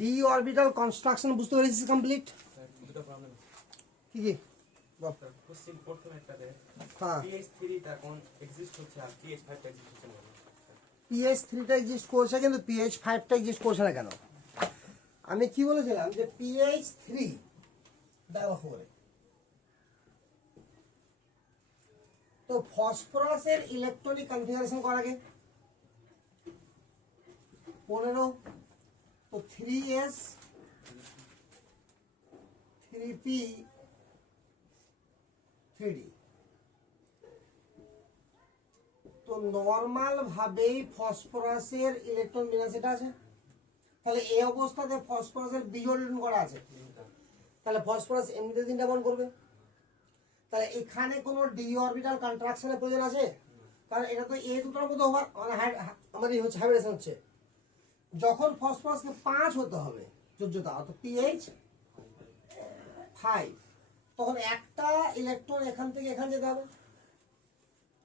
D orbital construction বুঝতে পেরেছিস complete? দুটো প্রবলেম কি কি কোশ্চেন প্রথম একটাতে হ্যাঁ pH3 টা কোন এক্সিস্ট হচ্ছে আর pH5 টা এক্সিস্ট হচ্ছে না pH3 টা এক্সিস্ট করছে কিন্তু pH5 টা এক্সিস্ট করছে না কেন? আমি কি বলেছিলাম যে pH3 ব্যবহার করে তো ফসফরাসের ইলেকট্রনিক কনফিগারেশন করার আগে 15 তো 3s 3p 3d তো নরমাল ভাবেই ফসফরাসের ইলেকট্রন বিন্যাস এটা আছে। তাহলে এই অবস্থাতে ফসফরাসের বিজোড় ইলেকট্রন করা আছে, তাহলে ফসফরাস এমনিতে 3টা বন্ড করবে। তাহলে এখানে কোনো ডি অরবিটাল কন্ট্রাকশনের প্রয়োজন আছে? কারণ এটা তো এই দুটোর মধ্যে আমাদের হচ্ছে হাইব্রিডেশন হচ্ছে। যখন ফসফরাসকে 5 হতে হবে যোজ্যতা অর্থাৎ pH5 তখন একটা ইলেকট্রন এখান থেকে এখানে যেতে হবে,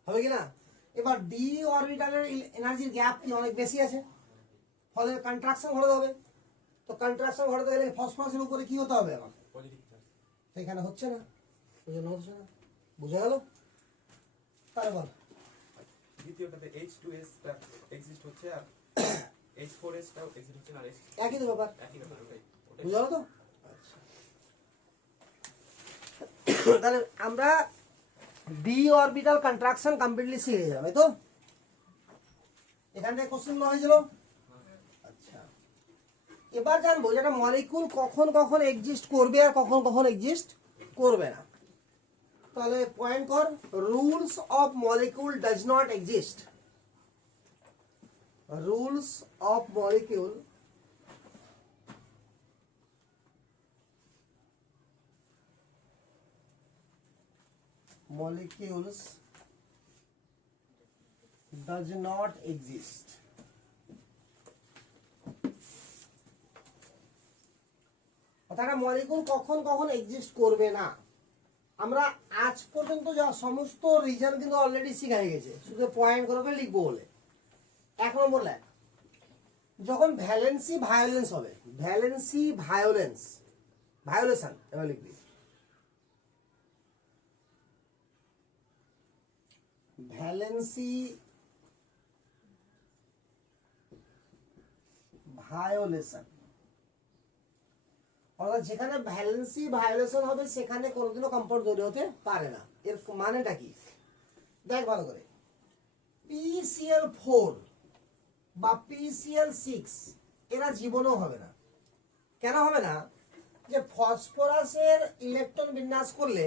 হবে কি না? এবার ডি অরবিটালের এনার্জির গ্যাপ কি অনেক বেশি আছে, ফলে কন্ট্রাকশন ঘটাতে হবে। তো কন্ট্রাকশন ঘটাতে গেলে ফসফরাসের উপরে কি হতে হবে আমার? পজিটিভ চার্জ সেখানে হচ্ছে না, ওই জন্য হচ্ছে না। বুঝা গেল? তাহলে বল দ্বিতীয়টাতে H2S টা এক্সিস্ট হচ্ছে আর H4S টাও এক্সিস্ট হচ্ছে না আর একই তো ব্যাপার, একই ব্যাপার ওটাই বুঝা গেল তো? আচ্ছা তাহলে আমরা ডি অরবিটাল কন্ট্রাকশন কমপ্লিটলি শিখে যাবে তো। এখান থেকে কোশ্চেন হয়েছিল। আচ্ছা এবার জানবো যেটা মলিকুল কখন কখন এক্সিস্ট করবে আর কখন কখন এক্সিস্ট করবে না। তাহলে পয়েন্ট কর, rules of molecule does not exist. Rules of molecule molecules does not exist. অর্থাৎ মলিকুল কখন কখন এক্সিস্ট করবে না। আমরা আজ পর্যন্ত যা সমস্ত রিজন কিন্তু অলরেডি শিখা হয়ে গেছে, শুধু পয়েন্ট করে লিখবো বলে। 1 নম্বর লেখ, যখন ভ্যালেন্সি ভায়োলেন্স হবে, ভ্যালেন্সি ভায়োলেন্স ভায়োলেশন এবার লিখবি, ভ্যালেন্সি ভায়োলেশন। অর্থাৎ যেখানে ভ্যালেন্সি ভায়োলেশন হবে সেখানে কোনোদিনও কম্পাউন্ড তৈরি হতে পারে না। এর মানেটা কি দেখ ভালো করে। PCl4 বা PCl6 এরা জীবনেও হবে না। কেন হবে না? যে ফসফরাসের ইলেকট্রন বিন্যাস করলে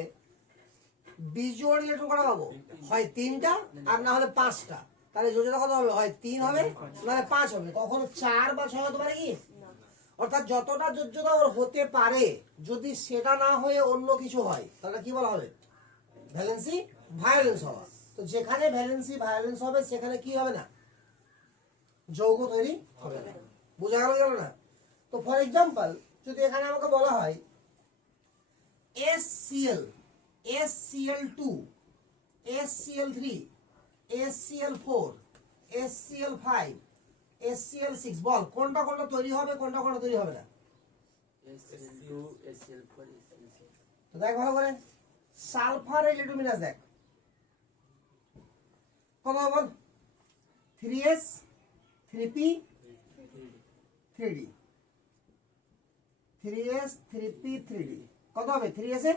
বিজোড় ইলেকট্রন কটা পাবো, হয় 3টা আর না হলে 5টা। তাহলে যোজনা কত হবে, হয় 3 হবে নাহলে 5 হবে, কখনো 4 বা 6 হতে পারে কি। অর্থাৎ যতটা যোজ্যতা ওর হতে পারে, যদি সেটা না হয়ে অন্য কিছু হয় তাহলে কি বলা হবে, ভ্যালেন্সি ভায়োলেন্স হওয়া। তো যেখানে ভ্যালেন্সি ভায়োলেন্স হবে সেখানে কি হবে না, যৌগ তৈরি হবে না। বোঝা গেল না? তো ফর এক্সাম্পল যদি এখানে আমাকে বলা হয় HCl HCl2 HCl3 HCl4 HCl5 HCl6 বল কোনটা কোনটা তৈরি হবে, কোনটা কোনটা তৈরি হবে না? HCl2 HCl4 HCl6। তো দেখ ভালো করে, সালফার ইলেকট্রন বিন্যাস দেখ কত হবে বল, 3s 3p 3d 3s 3p 3d কত হবে, 3s এর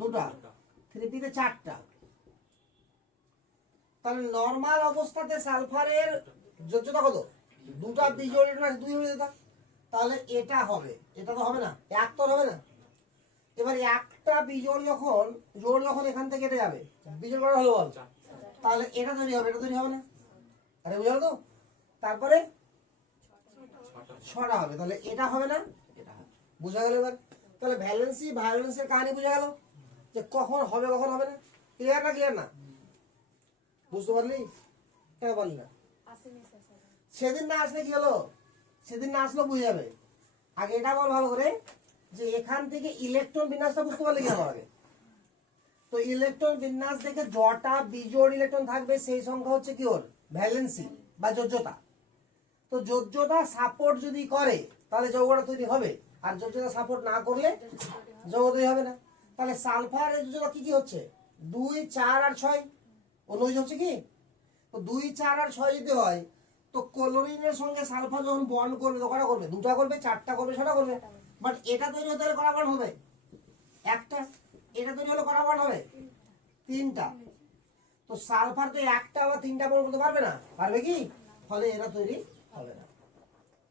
2টা 3p তে 4টা। তাহলে নরমাল অবস্থাতে সালফারের যোজ্যতা কত, 2টা বিজোড় ইলেকট্রন আছে, 2 হয়ে যেত। তাহলে এটা হবে, এটা তো হবে না, এক তো হবে না। এবার একটা বিজোড় যখন এখান থেকে কেটে যাবে, বিজোড় করা হলো বল, তাহলে এটা তৈরি হবে, এটা তৈরি হবে না। আরে বুঝা গেল তো? তারপরে 6টা হবে, তাহলে এটা হবে না, এটা হবে। বুঝা গেল এবার? তাহলে ভ্যালেন্সি ভায়োলেন্সের কাহিনী বুঝা গেল যে কখন হবে কখন হবে না। ক্লিয়ার না? ক্লিয়ার না? বুঝতে পারলি? কেন পারলি না? সেদিন না আসলে কি হলো, সেদিন না আসলেও বুঝে যাবে। আগে এটা বল ভালো করে যে এখান থেকে ইলেকট্রন বিন্যাসটা বুঝতে পারলে কি হবে। তো ইলেকট্রন বিন্যাস দেখে জটা বিজোড় ইলেকট্রন থাকবে সেই সংখ্যা হচ্ছে কি ওর ভ্যালেন্সি বা যোজ্যতা। তো যোজ্যতা সাপোর্ট যদি করে তাহলে যৌগটা তৈরি হবে, আর যোজনা সাপোর্ট না করলে যৌগ তৈরি হবে না। তাহলে সালফারের যোজনা কি কি হচ্ছে? 2, 4 আর 6 অনুজ হচ্ছে কি? তো 2, 4 আর 6 যদি হয়, তো ক্লোরিনের সঙ্গে সালফার যখন বন্ড করবে তো কটা করবে? 2টা করবে, 4টা করবে, 6টা করবে। বাট এটা তৈরি হতে হলে কটা বন্ড হবে? একটা। এটা তৈরি হলে কটা বন্ড হবে? 3টা। তো সালফার তো 1টা বা 3টা বন্ড করতে পারবে না, পারবে কি? ফলে এরা তৈরি হবে না।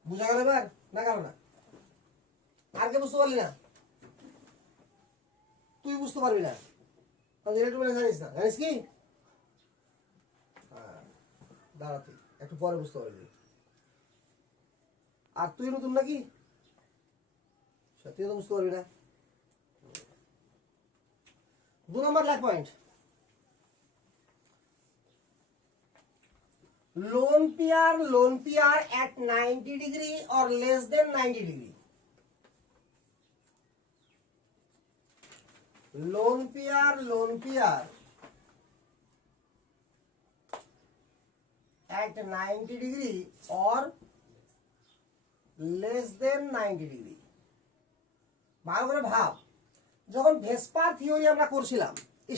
বুঝা গেল এবার না গেল না? আর কে বুঝতে পারলি না? তুই বুঝতে পারবি না, কারণ ইলেকট্রোম্যাগনেটিক জানিস না। জানিস কি? দাঁড়া, তুই একটু পরে বুঝতে পারবি। আর তুই নতুন নাকি? সত্যি তো বুঝতে পারবি না। 2 নম্বর লেখ point. lone pair at 90 degree or less than 90 degree. Lone pair at 90 degree or less than 90 degree. ভালো করে ভাব, যখন ভেসপার থিওরি আমরা করছিলাম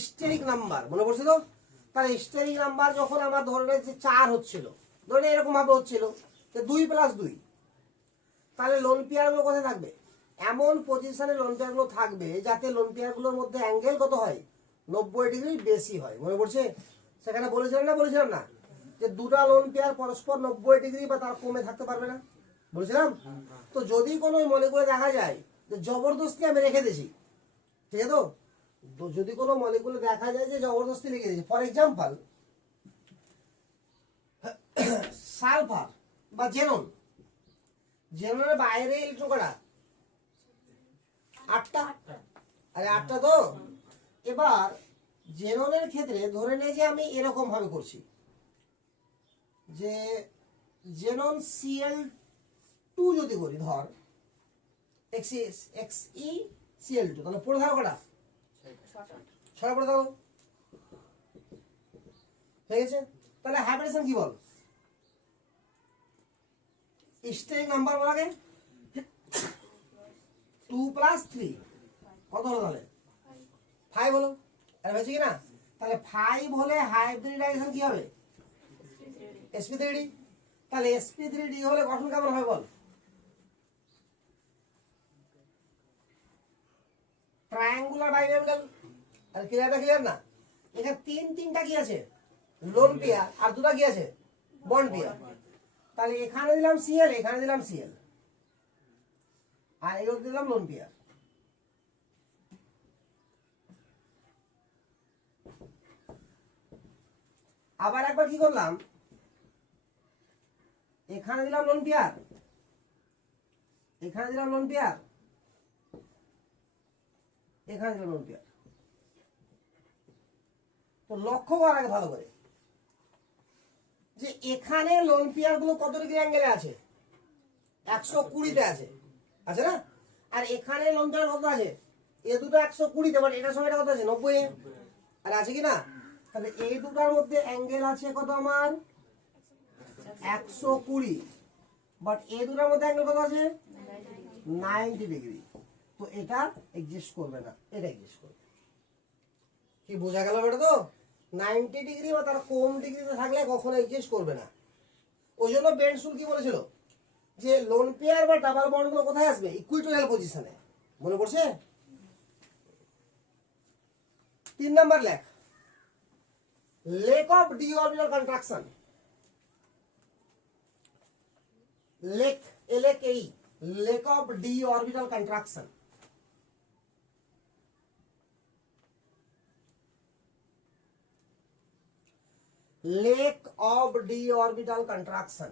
স্টেরিক নাম্বার মনে পড়ছে তো? তাহলে স্টেরিক নাম্বার যখন আমার ধরে যে 4 হচ্ছিল, ধরে এরকম ভাবে হচ্ছিল যে 2 + 2, তাহলে লোন পেয়ার গুলো কোথায় থাকবে? এমন পজিশনে লোন পেয়ার গুলো থাকবে যাতে লোন পেয়ার গুলোর মধ্যে অ্যাঙ্গেল কত হয়? 90 ডিগ্রি বেশি হয়। মনে পড়ছে? সেখানে বলেছিলাম না যে দুটা লোন পেয়ার পরস্পর 90 ডিগ্রি বা তার কমে থাকতে পারবে না, বলেছিলাম? তো যদি কোনো মলিকুলে দেখা যায় যে জবরদস্তি আমি রেখে দিয়েছি, ঠিক আছে? তো যদি কোনো মলিকুলে দেখা যায় যে জবরদস্তি রেখে দিয়েছি, ফর এক্সাম্পল সালফার বা জেননের বাইরে ইলেকট্রন কটা? 8টা। আরে 8টা তো। এবার জেননের ক্ষেত্রে ধরে নেই যে আমি এরকম ভাবে করছি যে জেনন Cl2 যদি করি, ধর XeCl2, তাহলে পড়ে থাকো কটা? 6টা পড়ে থাকো। হয়ে গেছে? তাহলে হাইব্রিডেশন কি বল? স্টেরিক নাম্বার বলা আগে 2 + 3 কত হলো? তাহলে 5 হলো। আর হয়েছে কি না? তাহলে 5 হলে হাইব্রিডাইজেশন কি হবে? sp3d। তাহলে sp3d হলে গঠন কেমন হবে বল? ট্রায়াঙ্গুলার বাইমেটাল। আর ক্লিয়ার না? এখানে 3টা কি আছে? লোন পেয়ার, আর 2টা কি আছে? Bond pair. তাহলে এখানে দিলাম Cl, এখানে দিলাম Cl, আর এগুলো দিলাম লোন পেয়ার। আবার একবার কি করলাম? এখানে দিলাম লোন পেয়ার, এখানে দিলাম লোন পেয়ার, এখানে দিলাম লোন পেয়ার। তো লক্ষ্য কর আগে ভালো করে যে এখানে লোন পেয়ার গুলো কত ডিগ্রি অ্যাঙ্গেলে আছে? 120-তে আছে, আছে না? আর এখানে লোন পেয়ার কত আছে? এ দুটো 120-তে, বাট এটার সময় কত আছে? 90-এ। আর আছে কি না? তাহলে এই দুটার মধ্যে অ্যাঙ্গেল আছে কত আমার? 120, বাট এই দুটার মধ্যে অ্যাঙ্গেল কত আছে? 90 ডিগ্রি। তো এটা এক্সিস্ট করবে না, এটা এক্সিস্ট করবে। কি বোঝা গেল বেটা? তো 90 ডিগ্রি বা তার কম ডিগ্রিতে থাকলে কখনো এক্সিস্ট করবে না। ওই জন্য বেন্টসুল কি বলেছিল যে লোন পেয়ার বা ডাবল বন্ড গুলো কোথায় আসবে? ইকুইটোরিয়াল পজিশনে। মনে পড়ছে? 3 নাম্বার লেখ, lake of D orbital contraction. Lake of D orbital contraction. Lake of d orbital contraction.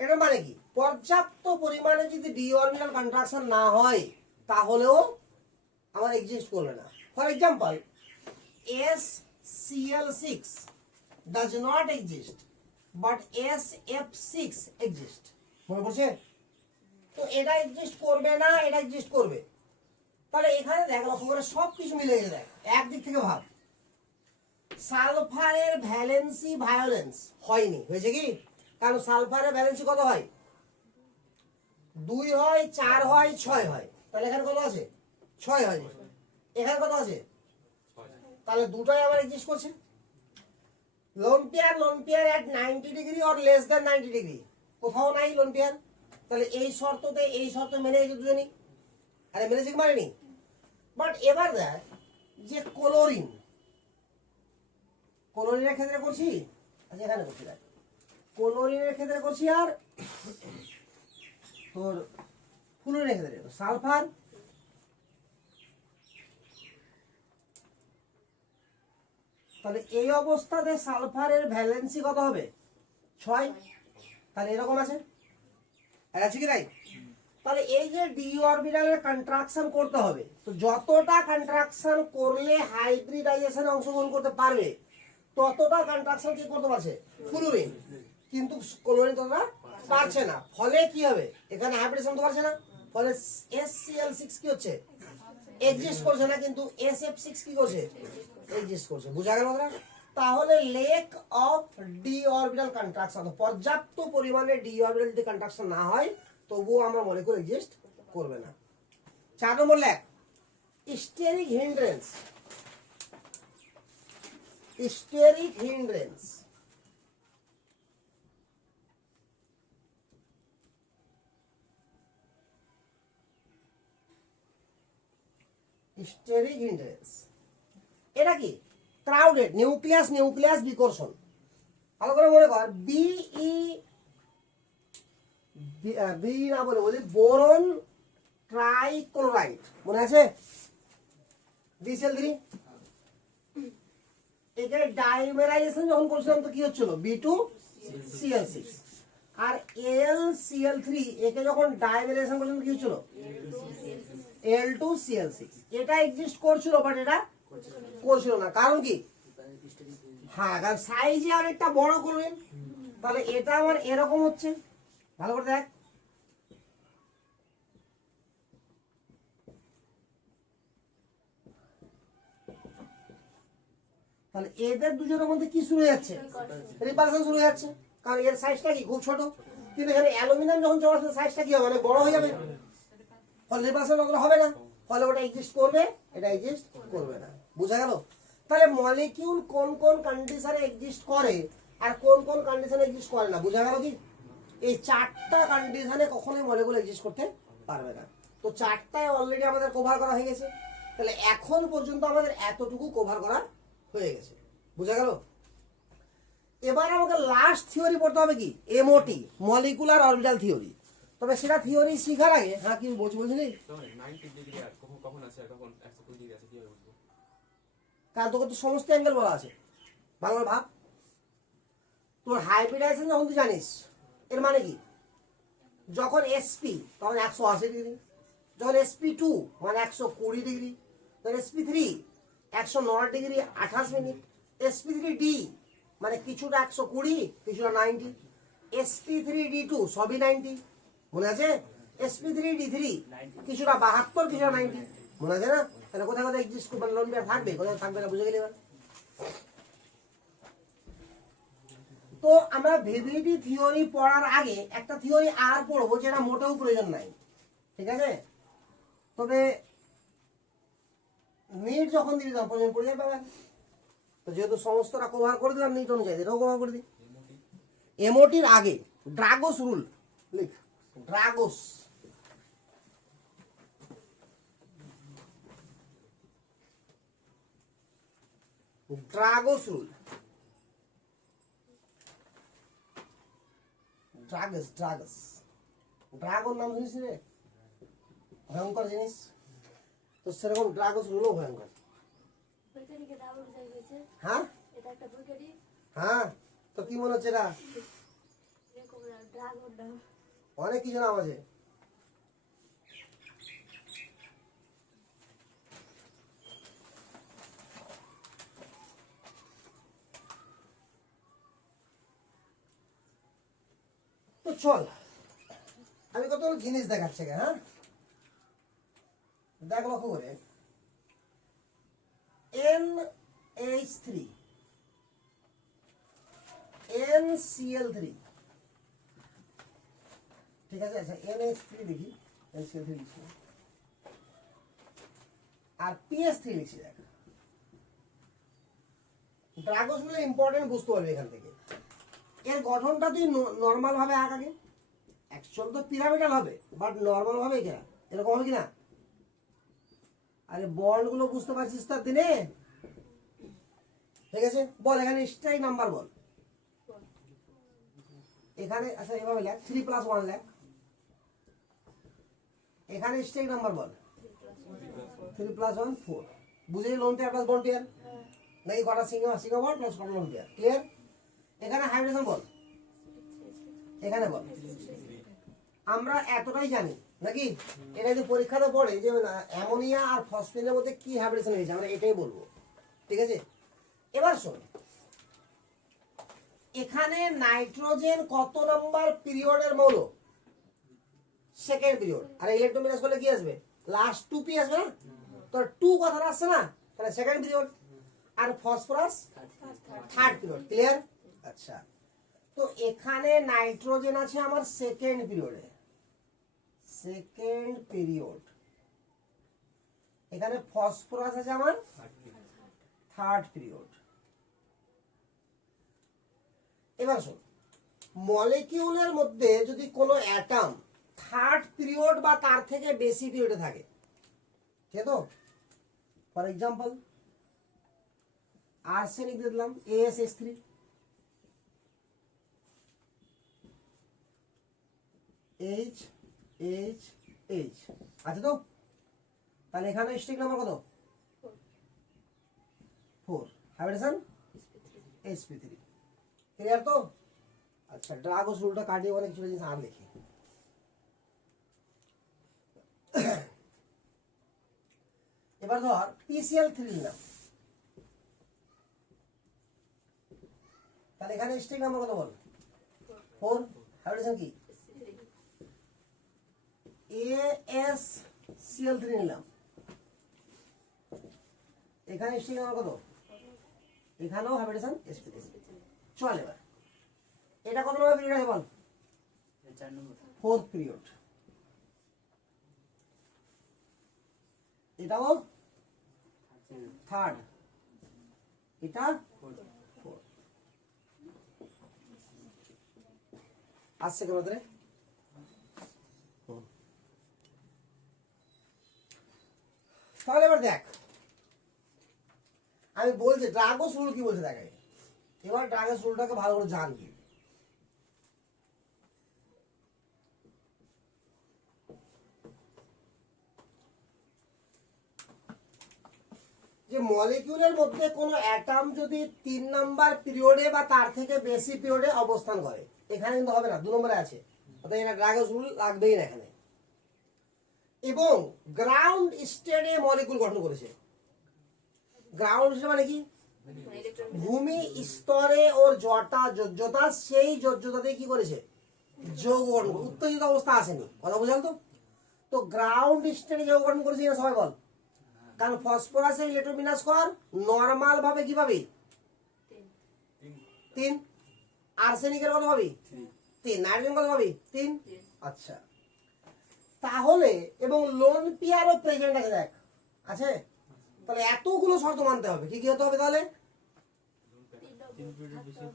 এটা মানে কি? পর্যাপ্ত পরিমাণে যদি ডি অরবিটাল কন্ট্রাকশন না হয় তাহলেও আমার এক্সিস্ট করবে না। For example SCl6 does not exist but SF6 exist. মনে পড়ছে? তো এটা এক্সিস্ট করবে না, এটা এক্সিস্ট করবে। তাহলে এখানে দেখ লক্ষ্য করে সব কিছু মিলে গেছে, দেখ একদিক থেকে ভাব, সালফারের ভ্যালেন্সি ভায়োলেন্স হয়নি, হয়েছে কি? কারণ সালফারের ভ্যালেন্সি কত হয়? 2 হয়, 4 হয়, 6 হয়। তাহলে এখানে কত আছে? 6 হয়। এখানে কত আছে? তাহলে দুটোই আবার এক্সিস্ট করছে। Lone pair at 90 degree or less than 90 degree, কোথাও নাই লোন পেয়ার। তাহলে এই শর্ততে এই শর্ত মেনে গেছে দুজনই, আরে মেনেছে কি মানেনি? বাট এবার দেখ যে ক্লোরিনের ক্ষেত্রে করছি, আচ্ছা এখানে করছি, দেখ ক্লোরিনের ক্ষেত্রে করছি আর তোর ফ্লুরিনের ক্ষেত্রে সালফার, তাহলে এই অবস্থাতে সালফারের ভ্যালেন্সি কত হবে? 6। তাহলে এরকম আছে, আর আছে কি নাই? তাহলে এই যে ডি অরবিটালের কন্ট্রাকশন করতে হবে, তো যতটা কন্ট্রাকশন করলে হাইব্রিডাইজেশনে অংশগ্রহণ করতে পারবে ততটা কন্ট্রাকশন কি করতে পারছে? ফ্লুরিন। কিন্তু ক্লোরিন ততটা পারছে না, ফলে কি হবে? এখানে হাইব্রিডেশন তো পারছে না, ফলে HCl6 কি হচ্ছে? এক্সিস্ট করছে না, কিন্তু SF6 কি করছে? এক্সিস্ট করছে। বুঝা গেল না? তাহলে lake of D orbital contraction, পর্যাপ্ত পরিমাণে ডি অরবিটাল যদি কন্ট্রাকশন না হয় তবুও আমরা মলিকুল এক্সিস্ট করবে না। 4 নম্বর লেখ steric hindrance. Steric hindrance steric hindrance এটা কি? ক্রাউডেড নিউক্লিয়াস বিকর্ষণ। ভালো করে মনে কর, বি না বলে বলি বোরন ট্রাইক্লোরাইড, মনে আছে? BCl3, এখানে ডাইমেরাইজেশন যখন করছিলাম তো কি হচ্ছিল? B2Cl6। আর LCl3 একে যখন ডাইমেরাইজেশন করছিলাম কি হচ্ছিল? L2Cl6। এটা এক্সিস্ট করছিল বাট এটা করছিল না, কারণ কি? হ্যাঁ, কারণ সাইজে অনেকটা বড় করবেন। তাহলে এটা আমার এরকম হচ্ছে, ভালো করে দেখ, তাহলে এদের দুজনের মধ্যে কি শুরু হয়ে যাচ্ছে? রিপালশন শুরু হয়ে যাচ্ছে, কারণ এর সাইজটা কি খুব ছোট, কিন্তু এখানে অ্যালুমিনিয়াম যখন চলে আসবে সাইজটা কি হবে? মানে বড় হয়ে যাবে, ফলে রিপালশন হবে না, ফলে ওটা এক্সিস্ট করবে, এটা এক্সিস্ট করবে না। বুঝা গেল? তাহলে মলিকিউল কোন কোন কন্ডিশনে এক্সিস্ট করে আর কোন কোন কন্ডিশনে এক্সিস্ট করে না, বুঝা গেল কি? এই 4টা কন্ডিশনে কখনোই মলিকুল এক্সিস্ট করতে পারবে না। তো 4টায় অলরেডি আমাদের কভার করা হয়ে গেছে, তাহলে এখন পর্যন্ত আমাদের এতটুকু কভার করা হয়ে গেছে। বুঝা গেল? এবার আমাকে লাস্ট থিওরি পড়তে হবে কি? MOT, molecular orbital theory. তবে সেটা থিওরি শেখার আগে, হ্যাঁ কি বলছিলি? 90 ডিগ্রি আর কখন আছে আর কখন 120 ডিগ্রি আছে কিভাবে বুঝবো? কারণ তোকে তো সমস্ত অ্যাঙ্গেল বলা আছে, ভালো করে ভাব। তোর হাইব্রিডাইজেশন যখন তুই জানিস, এর মানে কি? যখন SP তখন 180 ডিগ্রি, যখন SP2 মানে 120 ডিগ্রি, যখন SP3 109 ডিগ্রি 28 মিনিট, SP3D মানে কিছুটা 120 কিছুটা 90, SP3D2 সবই 90, মনে আছে? SP3D3 কিছুটা 72 কিছুটা 90, মনে আছে না? তাহলে কোথায় কোথায় এক্সিস্ট করবে? লোন পেয়ার থাকবে, কোথায় থাকবে না, বুঝে গেলে এবার? তো আমরা ভিভিডি থিওরি পড়ার আগে একটা থিওরি আর পড়বো যেটা মোটেও প্রয়োজন নাই, ঠিক আছে? তবে নিট যখন দিয়ে দিলাম প্রয়োজন পড়ে যাবে, তো যেহেতু সমস্তটা কভার করে দিলাম নিট অনুযায়ী এটাও কভার করে দিই। MOTর আগে ড্রাগোস রুল লিখ, ড্রাগোস রুল, ড্রাগন নাম শুনিস রে? ভয়ঙ্কর জিনিস, তো সেরকম ড্রাগোস রুলও ভয়ঙ্কর। হ্যাঁ হ্যাঁ, তো কি মনে হচ্ছে? এটা অনেক কিছু নাম আছে। তো চল আমি কত জিনিস দেখাচ্ছি, হ্যাঁ দেখ লক্ষ্য করে NH3 NCl3, ঠিক আছে? আচ্ছা NH3 লিখি, NCl3 লিখছি আর PS3 লিখছি। দেখ ড্রাগস গুলো ইম্পর্টেন্ট বুঝতে পারবে এখান থেকে। এর গঠনটা তুই নর্মাল ভাবে আঁক আগে, অ্যাকচুয়াল তো পিরামিডাল হবে বাট নর্মাল ভাবে কেনা এরকম হবে কিনা? আরে বন্ড গুলো বুঝতে পারছিস তার দিনে? ঠিক আছে, বল এখানে স্ট্রাইক নাম্বার বল এখানে। আচ্ছা এভাবে লেখ 3+1 লেখ। এখানে স্ট্রাইক নাম্বার বল 3+1 4। বুঝে lone pair plus bond pair নাকি কটা সিঙ্গা বন্ড প্লাস কটা লোন পেয়ার, ক্লিয়ার? এখানে হাইড্রোজেন বল, এখানে বল। আমরা এতটাই জানি নাকি, এটা যদি পরীক্ষাতে পড়ে যে অ্যামোনিয়া আর ফসফেটের মধ্যে কি হাইব্রিডেশন হয়েছে আমরা এটাই বলবো, ঠিক আছে? এবার শোন, এখানে নাইট্রোজেন কত নাম্বার পিরিয়ডের মৌল? Second period. আর ইলেকট্রন বিন্যাস করলে কি আসবে? লাস্ট 2p আসবে না? তো 2 কথাটা আসছে না, তাহলে সেকেন্ড পিরিয়ড। আর ফসফরাস থার্ড পিরিয়ড, ক্লিয়ার? আচ্ছা, তো এখানে নাইট্রোজেন আছে আমার সেকেন্ড পিরিয়ডে, সেকেন্ড পিরিয়ড। এখানে ফসফরাস আছে আমার থার্ড পিরিয়ড। এবার শোন, মলিকিউলের মধ্যে যদি কোনো অ্যাটম থার্ড পিরিয়ড বা তার থেকে বেশি পিরিয়ডে থাকে, ঠিক তো? ফর এক্সাম্পল আর্সেনিক দিয়ে দিলাম AsH3, H আছে তো? তাহলে এখানে স্ট্রিক নাম্বার কত? 4, হাইড্রোজেন sp3, ক্লিয়ার তো? আচ্ছা, ড্রাগস রুলটা কাটিয়ে অনেক কিছু জিনিস আর লিখি। এবার ধর PCl3 নিলাম, তাহলে এখানে স্ট্রিক নাম্বার কত বল? 4, হাইড্রোজেন কি? AsCl3 নিলাম, এখানে স্ট্রিক নাম্বার কত? এখানেও হাইড্রোজেন sp3। চল এবার এটা কত নম্বর পিরিয়ড আছে বল? 4th period. এটাও থার্ড, এটা 4। আসছে কেন ধরে? তাহলে এবার দেখ, আমি বলছি ড্রাগস রুল কি বলছে দেখ। এবার ড্রাগস রুলটাকে ভালো করে জান কি। যে মলিকিউলের মধ্যে কোনো অ্যাটম যদি 3 নাম্বার পিরিয়ডে বা তার থেকে বেশি পিরিয়ডে অবস্থান করে, এখানে কিন্তু হবে না, 2 নম্বরে আছে, অর্থাৎ এটা ড্রাগস রুল লাগবেই না এখানে। এবং গ্রাউন্ড স্টেটে মলিকিউল গঠন করেছে। গ্রাউন্ড স্টেট মানে কি? ভূমি স্তরে ওর জটা যোজ্যতা, সেই যোজ্যতাতে কি করেছে? যৌগ গঠন, উত্তেজিত অবস্থা আসেনি, কথা বুঝাল তো? তো গ্রাউন্ড স্টেটে যৌগ গঠন করেছে কিনা সবাই বল। কারণ ফসফরাসের ইলেকট্রন বিন্যাস কর নরমাল ভাবে কি পাবি? 3। আর্সেনিকের কত পাবি? 3। নাইট্রোজেন কত পাবি? 3। আচ্ছা, তাহলে এবং লোন পেয়ারও প্রেজেন্ট আছে, দেখ আছে, তাহলে এতগুলো শর্ত মানতে হবে। কি কি হতে হবে তাহলে?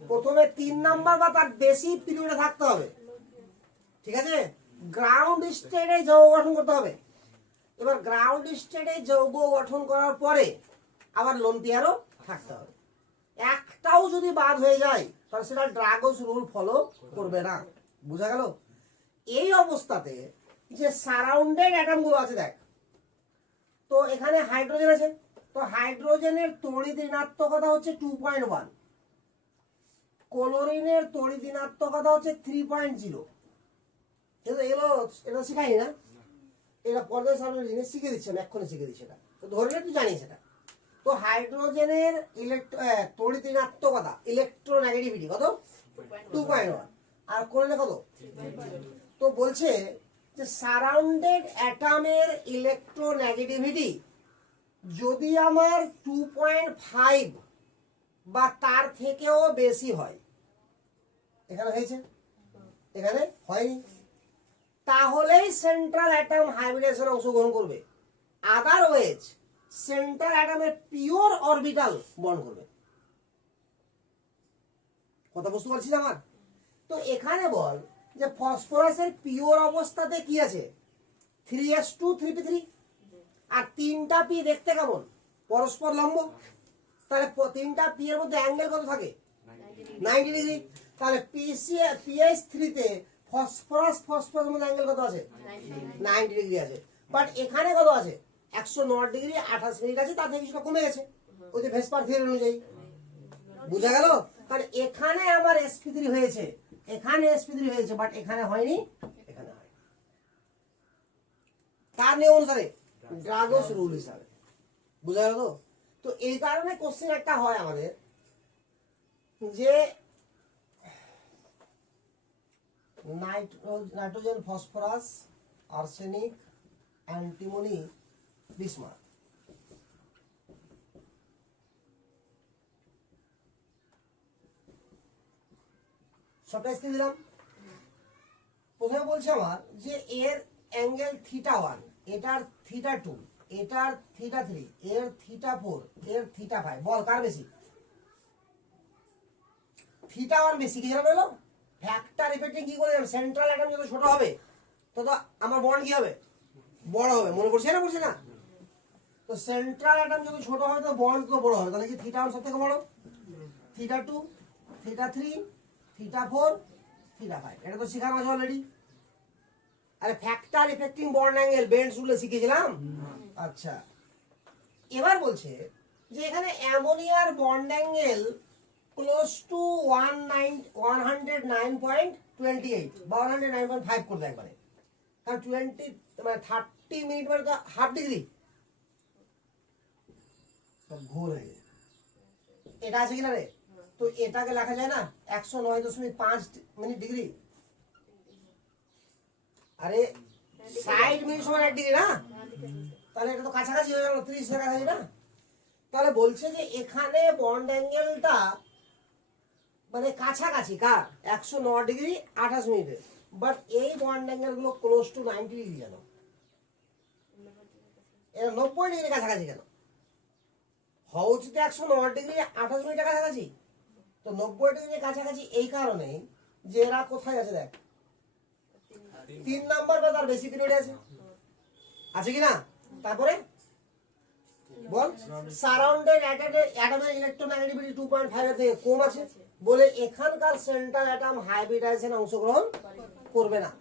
প্রথমে 3 নাম্বার বা তার বেশি পিরিয়ডে থাকতে হবে, ঠিক আছে? গ্রাউন্ড স্টেটে যৌগ গঠন করতে হবে। এবার গ্রাউন্ড স্টেটে যৌগ গঠন করার পরে আবার লোন পেয়ারও থাকতে হবে। একটাও যদি বাদ হয়ে যায় তাহলে সেটা ড্রাগস রুল ফলো করবে না, বুঝা গেল? এই অবস্থাতে যে সারাউন্ডেড অ্যাটম গুলো আছে দেখ, তো এখানে হাইড্রোজেন আছে, তো হাইড্রোজেনের তড়িৎ ঋণাত্মকতা হচ্ছে 2.1, ক্লোরিনের তড়িৎ ঋণাত্মকতা হচ্ছে 3.0। কিন্তু এগুলো এটা শিখাইনি না, এটা পর্যায় সারণীর জিনিস শিখে দিচ্ছে, আমি এক্ষুনি শিখে দিচ্ছি এটা, তো ধরে নে তুই জানিস এটা। তো হাইড্রোজেনের তড়িৎ ঋণাত্মকতা, ইলেকট্রোনেগেটিভিটি কত? 2.1। আর ক্লোরিনের কত? তো বলছে যে সারাউন্ডেড অ্যাটমের ইলেকট্রোনেগেটিভিটি যদি আমার 2.5 বা তার থেকেও বেশি হয়, এখানে হয়েছে, এখানে হয়নি, তাহলেই সেন্ট্রাল অ্যাটম হাইব্রিডেশনে অংশগ্রহণ করবে। আদারওয়াইজ সেন্ট্রাল অ্যাটমের পিওর অরবিটাল বন্ড করবে। কথা বুঝতে পারছিস আমার? তো এখানে বল যে ফসফরাসের পিওর অবস্থাতে কি আছে, 3s2 3p3, আর তিনটা পি দেখতে কেমন, পরস্পর লম্ব। তাহলে তিনটা পি এর মধ্যে অ্যাঙ্গেল কত থাকে, 90 ডিগ্রি। তাহলে PH3 তে ফসফরাস মধ্যে অ্যাঙ্গেল কত আছে, 90 ডিগ্রি আছে। বাট এখানে কত আছে, 109 ডিগ্রি 28 মিনিট আছে, তার থেকে কিছুটা কমে গেছে ওই যে ভেসপার থিওরি অনুযায়ী। বুঝা গেল? কারণ এখানে আমার sp3 হয়েছে, এখানে sp3 হয়েছে, বাট এখানে হয়নি, এখানে হয়। কার নিয়ম অনুসারে, ড্রাগস রুল হিসাবে। বুঝা গেল? তো এই কারণে কোশ্চেন একটা হয় আমাদের যে nitrogen, phosphorus, arsenic, antimony, bismuth. সবটা স্থির দিলাম। প্রথমে বলছে আমার যে এর অ্যাঙ্গেল θ1, এটার θ2, এটার θ3, এর θ4, এর θ5। বল কার বেশি? θ1 বেশি। কি জানা পেলো? ফ্যাক্টর ইফেক্টিং কি করে, সেন্ট্রাল অ্যাটম যত ছোট হবে তত আমার বন্ড কি হবে, বড় হবে। মনে পড়ছে না, পড়ছে না? তো সেন্ট্রাল অ্যাটম যত ছোট হবে তো বন্ড তো বড় হবে। তাহলে কি θ1 সব থেকে বড়, θ2, θ3, θ4, θ5। এটা তো শেখানো আছে অলরেডি। আরে ফ্যাক্টর ইফেক্টিং বন্ড অ্যাঙ্গেল বেন্ডস রুলে শিখেছিলাম। আচ্ছা, এবার বলছে যে এখানে অ্যামোনিয়ার বন্ড অ্যাঙ্গেল ক্লোজ টু 109.28 বা 109.5 করবে একবারে। কারণ 20 মানে 30 মিনিট মানে তো হাফ ডিগ্রি, সব ভুল হয়ে যায়। এটা আছে কিনা রে? তো এটাকে লেখা যায় না 109.5 মিনিট ডিগ্রি। আরে 60 মিনিট সময় 1 ডিগ্রি না, তাহলে এটা তো কাছাকাছি হয়ে গেল, 30 এর কাছাকাছি না। তাহলে বলছে যে এখানে বন্ড অ্যাঙ্গেলটা মানে কাছাকাছি কার, 109 ডিগ্রি 28 মিনিটে। বাট এই বন্ড অ্যাঙ্গেল গুলো ক্লোজ টু 90 ডিগ্রি কেন? এরা 90 ডিগ্রি কাছাকাছি কেন? হওয়া উচিত 109 ডিগ্রি 28 মিনিটের কাছাকাছি। তো 90 ডিগ্রি কাছাকাছি এই কারণে যে এরা কোথায় আছে দেখ, 3 নাম্বার বা তার বেশি পিরিয়ডে আছে, আছে কি না? তারপরে বল সারাউন্ডেড অ্যাটমের ইলেকট্রোনেগেটিভিটি 2.5 এর থেকে কম আছে বলে এখানকার সেন্ট্রাল অ্যাটম হাইব্রিডাইজেশনে অংশগ্রহণ করবে না।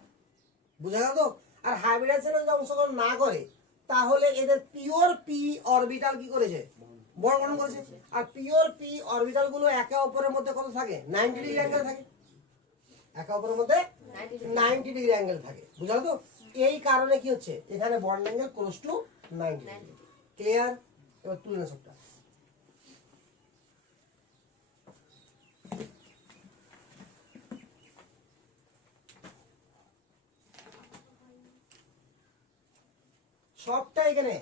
বুঝা গেল তো? আর হাইব্রিডাইজেশনে যদি অংশগ্রহণ না করে তাহলে এদের পিওর পি অরবিটাল কি করেছে, বড় গঠন করেছে। আর পিওর পি অরবিটাল গুলো একে অপরের মধ্যে কত থাকে, 90 ডিগ্রি অ্যাঙ্গেল থাকে, একে অপরের মধ্যে 90 ডিগ্রি অ্যাঙ্গেল থাকে। বুঝা গেল তো? এই কারণে কি হচ্ছে, এখানে bond angle close two 90 degree. Clear? এবার তুলে না সবটা। সবটা এখানে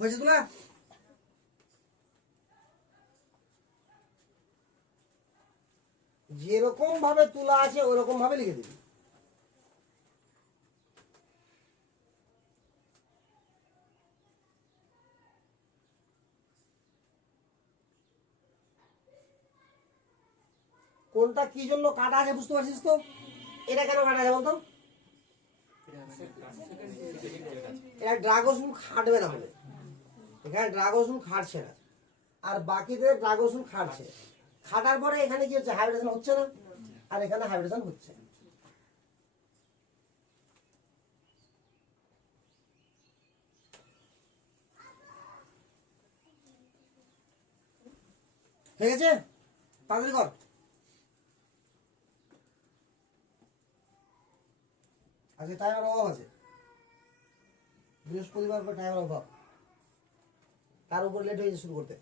হয়েছে তোলা। যেরকম ভাবে তোলা আছে ওরকম ভাবে লিখে দিবি। কোনটা কি জন্য কাটা আছে বুঝতে পারছিস তো? এটা কেন কাটা আছে বলতো? এটা ড্রাগন খাটবে না বলে, এখানে ড্রাগন খাটছে না, আর বাকিদের ড্রাগন খাটছে। খাটার পরে এখানে কি হচ্ছে, হাইব্রিডেশন হচ্ছে না, আর এখানে হাইব্রিডেশন হচ্ছে। ঠিক আছে, তাড়াতাড়ি কর। আজকে টাইমের অভাব আছে, বৃহস্পতিবার করে টাইমের অভাব, তার উপর লেট হয়েছে শুরু করতে।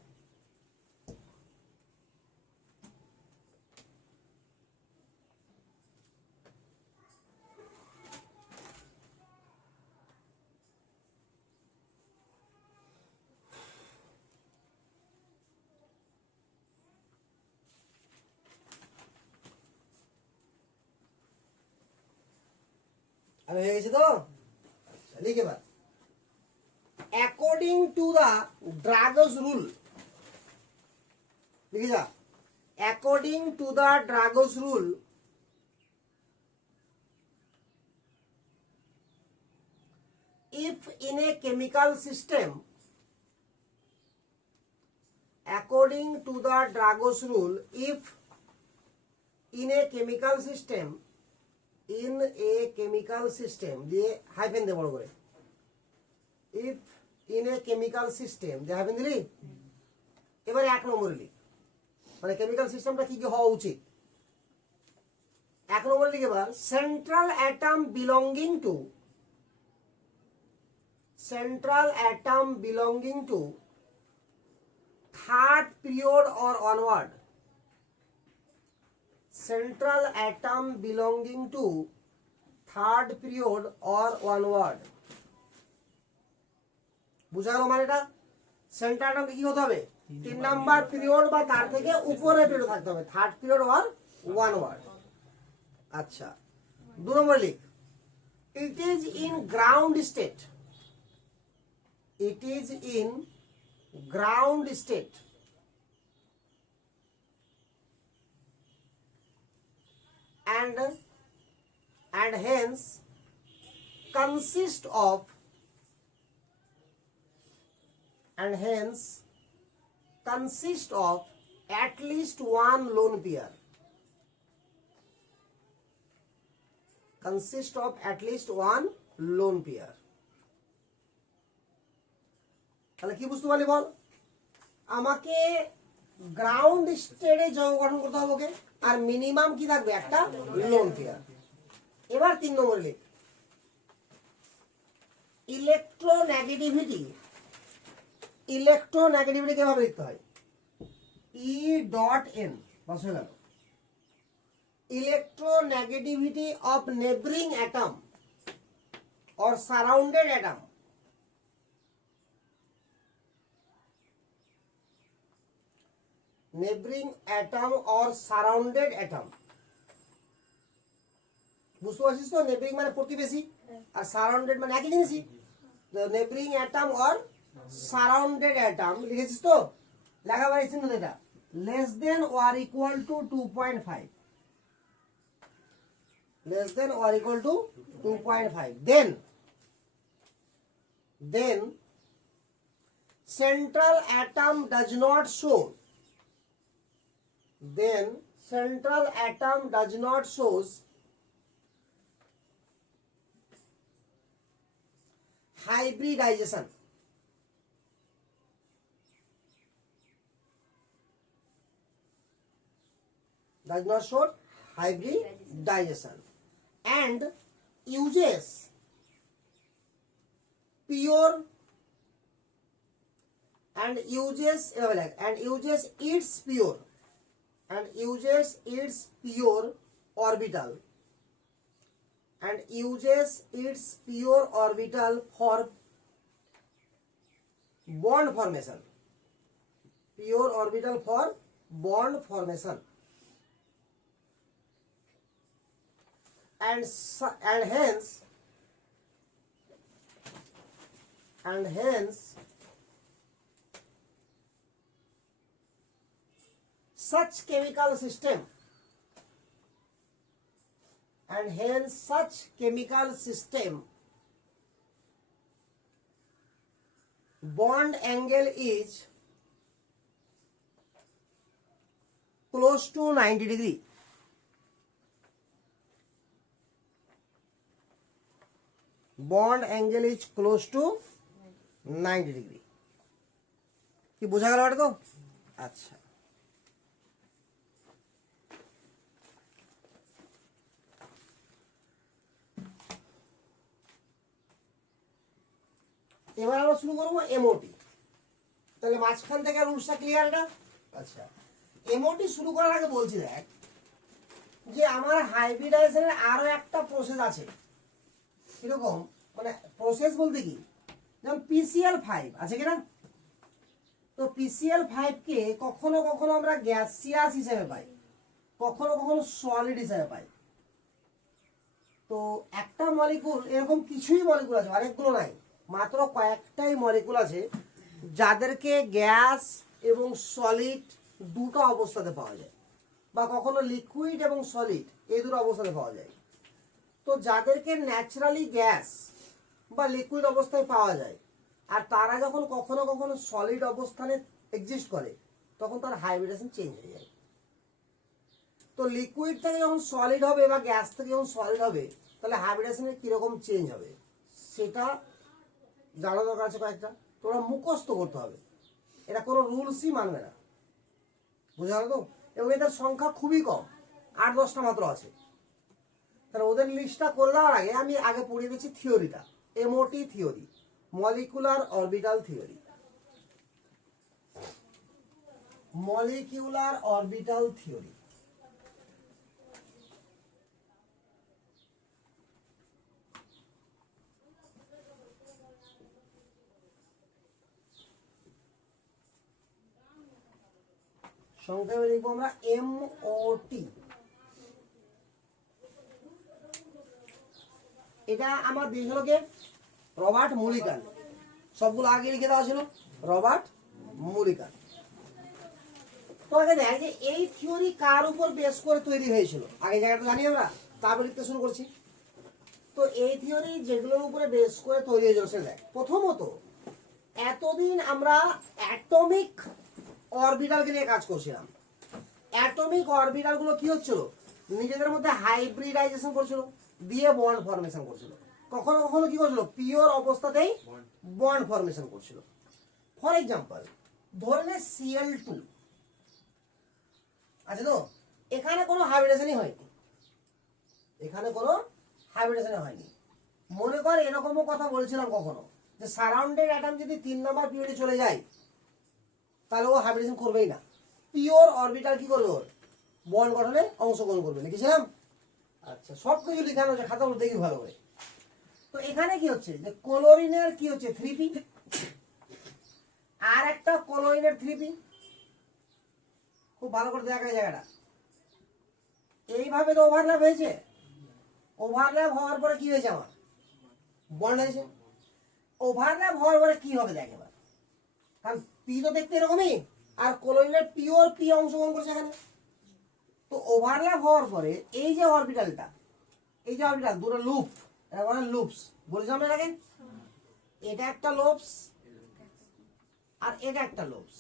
আর হয়ে গেছে তো, লিখে এবার। According to the drugs rule, লিখে যা। According to the drugs rule, if in a chemical system, according to the Dragos rule, if in a chemical system, in a chemical system, দিয়ে হাইফেন দে বড় করে, if in a chemical system, দিয়ে hyphen দিলি। এবারে এক নম্বরে লিখ, মানে কেমিক্যাল সিস্টেমটা কি কি হওয়া উচিত। এক নম্বরে লিখে এবার, central atom belonging to, central atom belonging to third period or onward, central atom belonging to third period or onward, বুঝা গেল? মানে এটা সেন্ট্রাল অ্যাটমকে কি হতে হবে, 3 নাম্বার পিরিয়ড বা তার থেকে উপরে পিরিয়ড থাকতে হবে, থার্ড পিরিয়ড অর ওয়ানওয়ার্ড। আচ্ছা, 2 নম্বর লিখ, it is in ground state, it is in ground state and hence consist of at least one lone pair, consist of at least one lone pair। তাহলে কি বুঝতে পারলি বল? আমাকে গ্রাউন্ড স্টেটে যৌগ গঠন করতে হবে ওকে, আর মিনিমাম কি থাকবে, একটা লোন পেয়ার। এবার 3 নম্বরে লিখ, ইলেকট্রোনেগেটিভিটি কিভাবে লিখতে হয়, ই ডট এন, বাস হয়ে গেল। Electronegativity of neighbouring atom or surrounded atom, neighbouring atom or surrounded atom, বুঝতে পারছিস তো? নেইবারিং মানে প্রতিবেশী, আর সারাউন্ডেড মানে একই জিনিসই। Neighbouring atom or surrounded atom লিখেছিস তো? লেখা পাইছিস না এটা, less than or equal to 2.5, less than or equal to 2.5, then central atom does not show, then central atom does not shows hybridization, does not show hybridization and uses pure and uses its pure orbital for bond formation, pure orbital for bond formation। and hence such chemical system bond angle is close to 90 degree. Bond angle is close to 90 degree. কি বোঝা গেল এটা তো? আচ্ছা, এবার আমরা শুরু করবো এমওটি। তাহলে মাঝখান থেকে রুলসটা ক্লিয়ার এটা? আচ্ছা, এমওটি শুরু করার আগে বলছি দেখ যে আমার হাইব্রিডাইজেশনের আরো একটা প্রসেস আছে। কিরকম মানে প্রসেস বলতে কি, যেমন PCl5 আছে কিনা? তো PCl5 কে কখনো কখনো আমরা গ্যাসিয়াস হিসেবে পাই, কখনো কখনো সলিড হিসেবে পাই। তো একটা মলিকুল, এরকম কিছুই মলিকুল আছে, অনেকগুলো নাই, মাত্র কয়েকটাই মলিকুল আছে যাদেরকে গ্যাস এবং সলিড দুটো অবস্থাতে পাওয়া যায়, বা কখনো লিকুইড এবং সলিড এই দুটো অবস্থাতে পাওয়া যায়। তো যাদেরকে ন্যাচারালি গ্যাস বা লিকুইড অবস্থায় পাওয়া যায়, আর তারা যখন কখনো কখনো সলিড অবস্থানে এক্সিস্ট করে, তখন তার হাইব্রিডেশন চেঞ্জ হয়ে যায়। তো লিকুইড থেকে যখন সলিড হবে বা গ্যাস থেকে যখন সলিড হবে, তাহলে হাইব্রিডেশনের কিরকম চেঞ্জ হবে সেটা জানা দরকার আছে কয়েকটা। তোরা মুখস্থ করতে হবে, এটা কোনো রুলসই মানবে না, বুঝা গেল তো? এবং এটার সংখ্যা খুবই কম, 8-10টা মাত্র আছে। তাহলে ওদের লিস্টটা করে দেওয়ার আগে আমি আগে পড়িয়ে দিচ্ছি থিওরিটা, MOT theory, molecular orbital theory. Molecular orbital theory সংক্ষেপে লিখবো আমরা এমওটি। এটা আমার দিয়েছিল কে? রবার্ট মুলিকান। সবগুলো আগে লিখে দেওয়া ছিল, রবার্ট মুলিকান। তো আগে দেখ যে এই থিওরি কার উপর বেস করে তৈরি হয়েছিল, আগে জায়গাটা জানি আমরা, তারপর লিখতে শুরু করছি। তো এই থিওরি যেগুলোর উপরে বেস করে তৈরি হয়েছিল সেটা দেখ। প্রথমত, এতদিন আমরা অ্যাটমিক অরবিটালকে নিয়ে কাজ করছিলাম। অ্যাটমিক অরবিটাল গুলো কি হচ্ছিল, নিজেদের মধ্যে হাইব্রিডাইজেশন করছিল, দিয়ে বন্ড ফরমেশন করছিল। কখনো কখনো কি করছিল, পিওর অবস্থাতেই বন্ড ফরমেশন করছিল। ফর এক্সাম্পল, ধরে নে Cl2 আছে, তো এখানে কোনো হাইব্রিডেশনই হয়নি, এখানে কোনো হাইব্রিডেশন হয়নি। মনে কর এরকমও কথা বলছিলাম কখনো, যে সারাউন্ডেড অ্যাটম যদি 3 নম্বর পিরিয়ডে চলে যায়, তাহলে ও হাইব্রিডেশন করবেই না। পিওর অরবিটাল কি করবে, ওর বন্ড গঠনে অংশগ্রহণ করবে। লিখেছিলাম? আচ্ছা, সব কিছু লিখানো আছে, খাতাগুলো দেখি ভালো করে। তো এখানে কি হচ্ছে, যে ক্লোরিনের কি হচ্ছে 3p, আর একটা ক্লোরিনের 3p। খুব ভালো করে দেখা জায়গাটা, এইভাবে তো ওভারল্যাপ হয়েছে। ওভারল্যাপ হওয়ার পরে কি হয়েছে, আমার বন্ড হয়েছে। ওভারল্যাপ হওয়ার পরে কি হবে দেখ এবার, কারণ পি তো দেখতে এরকমই, আর ক্লোরিনের পিওর পি অংশগ্রহণ করছে এখানে। তো ওভারল্যাপ হওয়ার পরে এই যে অরবিটালটা, এই যে অরবিটাল দুটো লুপ, এটা বলে লুপস, বলেছিলাম এর আগে। এটা একটা লোপস আর এটা একটা লোপস।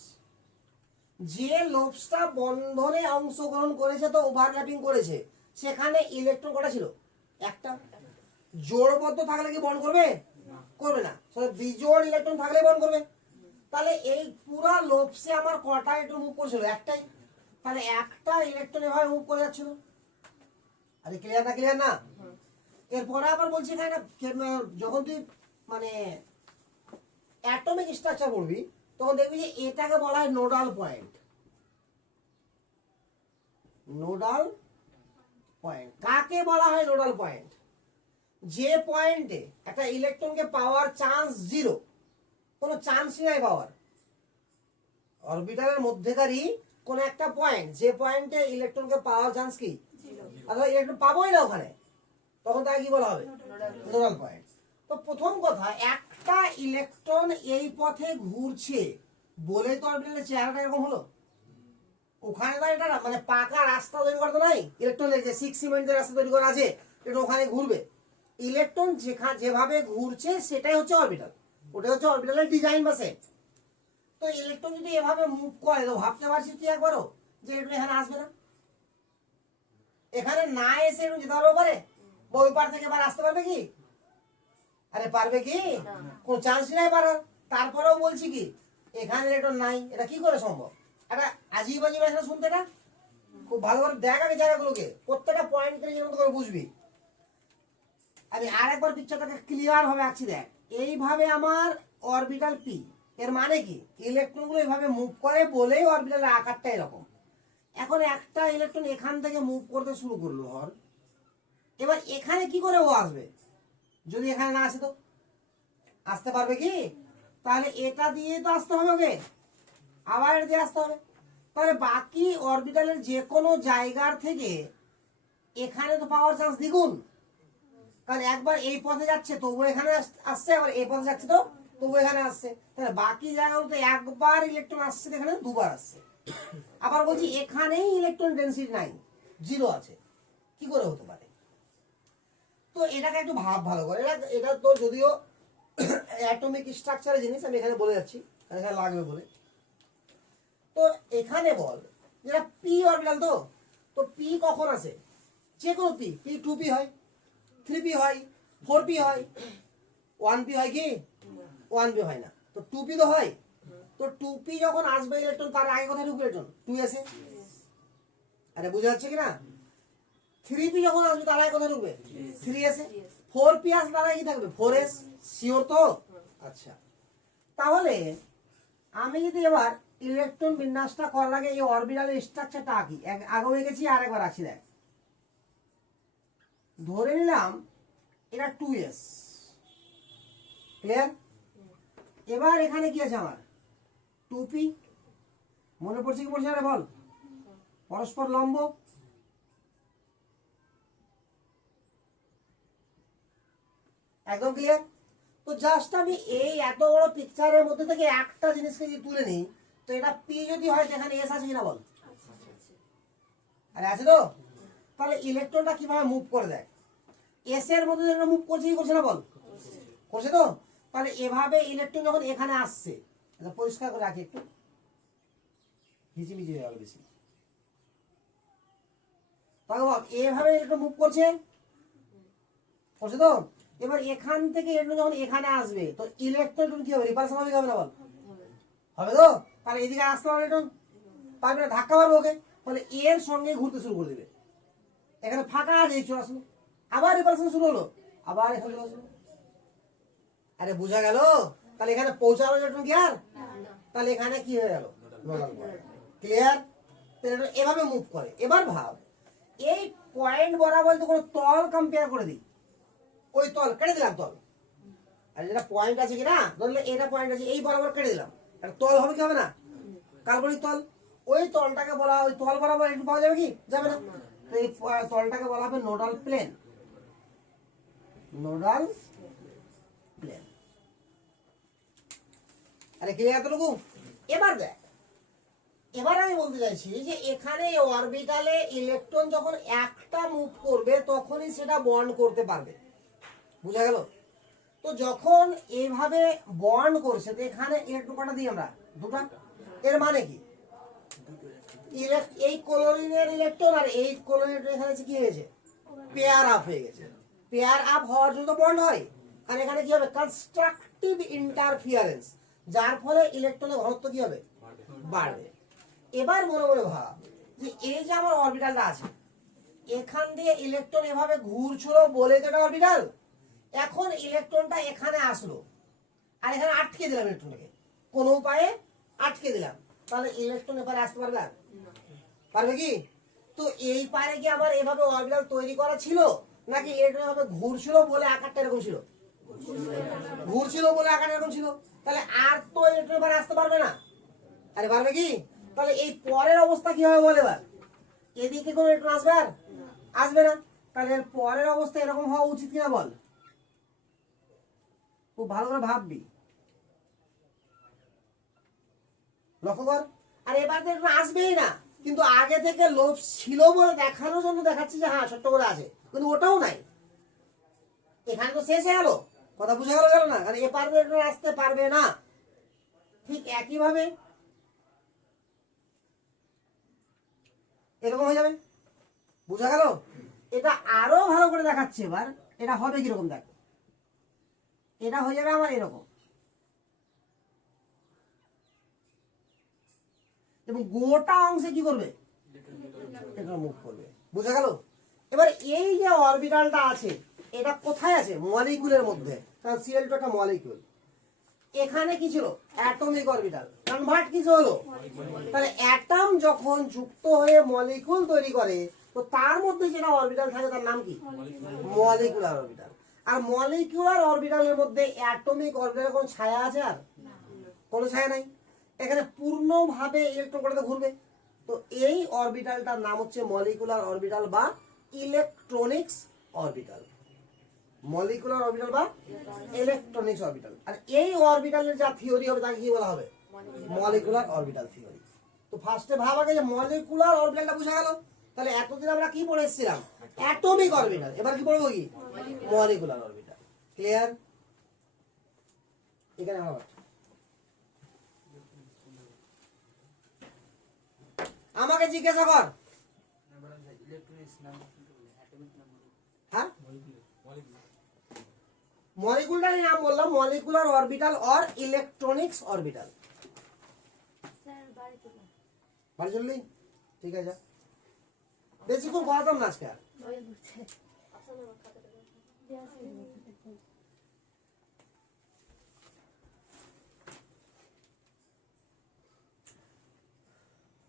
যে লোপসটা বন্ধনে অংশগ্রহণ করেছে, তো ওভারল্যাপিং করেছে, সেখানে ইলেকট্রন কটা ছিল, একটা। জোড়বদ্ধ থাকলে কি বন্ড করবে? করবে না। বিজোড় ইলেকট্রন থাকলে বন্ড করবে। তাহলে এই পুরো লোপসে আমার কটা ইলেকট্রন মুভ করছিল, একটাই। তাহলে একটা ইলেকট্রন এভাবে মুভ করে যাচ্ছিল। আরে ক্লিয়ার না? ক্লিয়ার না? এরপরে আবার বলছি এখানে, যখন তুই মানে অ্যাটমিক স্ট্রাকচার পড়বি, তখন দেখবি যে এটাকে বলা হয় নোডাল পয়েন্ট। নোডাল পয়েন্ট কাকে বলা হয়? নোডাল পয়েন্ট যে পয়েন্টে একটা ইলেকট্রনকে পাওয়ার চান্স 0, কোনো চান্সই নাই পাওয়ার। অরবিটালের মধ্যেকারই কোন একটা পয়েন্ট, যে পয়েন্টে ইলেকট্রনকে পাওয়ার চান্স কি, অথবা ইলেকট্রন পাবোই না ওখানে। তখন তাকে কি বলা হবে? Nodal point. তো প্রথম কথা, একটা ইলেকট্রন এই পথে ঘুরছে বলেই তো অরবিটালের চেহারাটা এরকম হলো। ওখানে তো এটা মানে পাকা রাস্তা তৈরি করতে নাই, ইলেকট্রনের যে 6 সিমেন্টের রাস্তা তৈরি করা আছে এটা ওখানে ঘুরবে। ইলেকট্রন যেভাবে ঘুরছে সেটাই হচ্ছে অরবিটাল, ওটা হচ্ছে অরবিটালের ডিজাইন বা সেট। তো ইলেকট্রন যদি এভাবে মুভ করে তো ভাবতে পারছিস তুই একবারও যে ইলেকট্রন এখানে আসবে না, এখানে না এসে যেতে পারবে পারে, ওই পার থেকে এবার আসতে পারবে কি? আরে পারবে কি? কোন চান্স নাই পারার। তারপরেও বলছি কি এখানে ইলেকট্রন নাই, এটা কি করে সম্ভব? একটা আজিব আজিব একটা শুনতে না, খুব ভালো করে দেখ আগে জায়গাগুলোকে, প্রত্যেকটা পয়েন্ট করে বুঝবি। আমি আরেকবার পিকচারটাকে ক্লিয়ার ভাবে আঁকছি, দেখ এইভাবে আমার অরবিটাল পি, এর মানে কি ইলেকট্রনগুলো এইভাবে মুভ করে বলেই অরবিটালের আকারটা এরকম। এখন একটা ইলেকট্রন এখান থেকে মুভ করতে শুরু করলো হর, এবার এখানে কি করে ও আসবে? যদি এখানে না আসে তো আসতে পারবে কি? তাহলে এটা দিয়ে তো আসতে হবে ওকে, আবার এটা দিয়ে আসতে হবে। তাহলে বাকি অরবিটালের যে কোনো জায়গার থেকে এখানে তো পাওয়ার চান্স দ্বিগুণ, কারণ একবার এই পথে যাচ্ছে তবু এখানে আসছে, আবার এই পথে যাচ্ছে তো তবু এখানে আসছে। তাহলে বাকি জায়গাগুলোতে একবার ইলেকট্রন আসছে, এখানে দুবার আসছে। আবার বলছি এখানেই ইলেকট্রন ডেনসিটি নাই, 0 আছে, কি করে হতে পারে? তো এটাকে একটু ভাব ভালো করে, এটা তো যদিও অ্যাটমিক স্ট্রাকচারের জিনিস, আমি এখানে বলে যাচ্ছি এখানে লাগবে বলে। তো এখানে বল যেটা পি অরবিটাল, তো পি কখন আসে? যে কোনো পি, 2p হয়, 3p হয়, 4p হয়, 1p হয় কি? 1p হয় না, তো 2p তো হয়। তো 2p যখন আসবে ইলেকট্রন তার আগে কোথায় ঢুকবে ইলেকট্রন? 2s এ। আরে বুঝা যাচ্ছে কিনা? 3p যখন আসবে তার আগে কোথায় ঢুকবে? 3s এ। 4p আসলে তার আগে কি থাকবে? 4s। শিওর তো? আচ্ছা, তাহলে আমি যদি এবার ইলেকট্রন বিন্যাসটা করার আগে এই অরবিটালের স্ট্রাকচারটা আঁকি, আগে হয়ে গেছি আর একবার আঁকি। দেখ ধরে নিলাম এটা 2s, ক্লিয়ার? এবার এখানে কি আছে আমার? 2p, মনে পড়ছে কি পড়ছে না বল? পরস্পর লম্ব, একদম ক্লিয়ার? তো জাস্ট আমি এই এত বড় পিকচারের মধ্যে থেকে একটা জিনিসকে যদি তুলে নিই, তো এটা পি যদি হয় এখানে এস আছে কিনা বল? আরে আছে তো? তাহলে ইলেকট্রনটা কিভাবে মুভ করে দেখ, এস এর মধ্যে মুভ করছে কি করছে না বল? করছে তো? তাহলে এভাবে ইলেকট্রন যখন এখানে আসছে, এটা পরিষ্কার করে রাখি একটু, হিচিমিচি হয়ে গেল বেশি। তাহলে বল এভাবে ইলেকট্রন মুভ করছে, করছে তো? এবার এখান থেকে ইলেকট্রন যখন এখানে আসবে তো ইলেকট্রন কি হবে? রিপালশন হবে কি হবে না বল? হবে তো? তাহলে এদিকে আসতে পারবে ইলেকট্রন? পারবে না, ধাক্কা মারবে ওকে, তাহলে এর সঙ্গে ঘুরতে শুরু করে দেবে। এখানে ফাঁকা আছে, চলে আসলো, আবার রিপালশন শুরু হলো, আবার এখানে চলে আসলো। আরে বোঝা গেল? তাহলে এখানে পৌঁছালো ইলেকট্রন কি আর? তাহলে এখানে কি হয়ে গেল? Nodal point. ক্লিয়ার? এভাবে মুভ করে। এবার ভাব এই পয়েন্ট বরাবর তো কোনো তল কম্পেয়ার করে দিই, ওই তল কেটে দিলাম, তল আর যেটা পয়েন্ট আছে কিনা ধরলে এটা পয়েন্ট আছে, এই বরাবর কেটে দিলাম, একটা তল হবে কি হবে না? কাল্পনিক তল। ওই তলটাকে বলা, ওই তল বরাবর একটু পাওয়া যাবে কি? যাবে না। তো এই তলটাকে বলা হবে নোডাল প্লেন, নোডাল প্লেন। আরে ক্লিয়ার এতটুকু? এবার দেখ, এবার আমি বলতে চাইছি যে এখানে অরবিটালে ইলেকট্রন যখন একটা মুভ করবে তখনই সেটা বন্ড করতে পারবে, বুঝা গেল? তো যখন এইভাবে বন্ড করছে তো এখানে ইলেকট্রন কটা দিই আমরা? দুটা। এর মানে কি এই ক্লোরিনের ইলেকট্রন আর এই ক্লোরিনের এখানে কি হয়েছে? পেয়ার আপ হয়ে গেছে। পেয়ার আপ হওয়ার জন্য বন্ড হয়, আর এখানে কি হবে? কনস্ট্রাকটিভ ইন্টারফিয়ারেন্স, যার ফলে ইলেকট্রনের ঘনত্ব কি হবে? বাড়বে। এবার মনে মনে ভাব যে এই যে আমার অরবিটালটা আছে, এখান দিয়ে ইলেকট্রন এভাবে ঘুরছিল বলে তো এটা অরবিটাল। এখন ইলেকট্রনটা এখানে আসলো আর এখানে আটকে দিলাম, ইলেকট্রনকে কোনো উপায়ে আটকে দিলাম, তাহলে ইলেকট্রন এপারে আসতে পারবে আর? পারবে কি? তো এই পারে কি আমার এভাবে অরবিটাল তৈরি করা ছিল, নাকি ইলেকট্রন এভাবে ঘুরছিল বলে আকারটা এরকম ছিল? ঘুরছিল বলে আকারটা এরকম ছিল। তাহলে আর তো ইলেকট্রন এপারে আসতে পারবে না। আরে পারবে কি? তাহলে এই পরের অবস্থা কি হবে বল? এবার এদিকে কোনো ইলেকট্রন আসবে আর? আসবে না। তাহলে এর পরের অবস্থা এরকম হওয়া উচিত কিনা বল, খুব ভালো করে ভাববি, লক্ষ্য কর। আর এবার তো একটু আসবেই না, কিন্তু আগে থেকে লোভ ছিল বলে দেখানোর জন্য দেখাচ্ছি যে হ্যাঁ ছোট্ট করে আছে, কিন্তু ওটাও নাই। এখানে তো শেষ হয়ে গেল, কথা বুঝে গেল না, কারণ এ পারবে এটা আসতে পারবে না। ঠিক একইভাবে এরকম হয়ে যাবে, বুঝা গেল? এটা আরো ভালো করে দেখাচ্ছে এবার, এটা হবে কিরকম দেখ, এটা হয়ে যাবে আমার এরকম, এবং গোটা অংশে কি করবে, এটা মুভ করবে, বুঝা গেল? এবার এই যে অরবিটালটা আছে এটা কোথায় আছে, মলিকুলের মধ্যে, কারণ Cl2 একটা মলিকুল। এখানে কি ছিল, অ্যাটমিক অরবিটাল, কনভার্ট কিছু হলো। তাহলে অ্যাটম যখন যুক্ত হয়ে মলিকুল তৈরি করে, তো তার মধ্যে যেটা অরবিটাল থাকে তার নাম কি, মলিকুলার অরবিটাল। আর মলিকুলার অরবিটালের মধ্যে অ্যাটমিক অরবিটালের কোনো ছায়া আছে, আর কোনো ছায়া নাই। এখানে পূর্ণভাবে ইলেকট্রন কটাতে ঘুরবে, তো এই অরবিটালটার নাম হচ্ছে মলিকুলার অরবিটাল বা ইলেকট্রনিক্স অরবিটাল। মলিকুলার অরবিটাল বা ইলেকট্রনিক্স অরবিটাল। আর এই অরবিটালের যা থিওরি হবে তাকে কি বলা হবে, মলিকুলার অরবিটাল থিওরি। তো ফার্স্টে ভাব আগে যে মলিকুলার অরবিটালটা বুঝা গেল। তাহলে এতদিন আমরা কি পড়ে এসেছিলাম, অ্যাটমিক অরবিটাল, এবার কি পড়বো, কি মলিকুলার অরবিটাল। ক্লিয়ার? এখানে আবার আমাকে জিজ্ঞাসা কর, হ্যাঁ মলিকুলার নাম বললাম, molecular orbital or electronics orbital. বাড়ি চললি, ঠিক আছে, বেশিক্ষণ করাতাম না আজকে আর।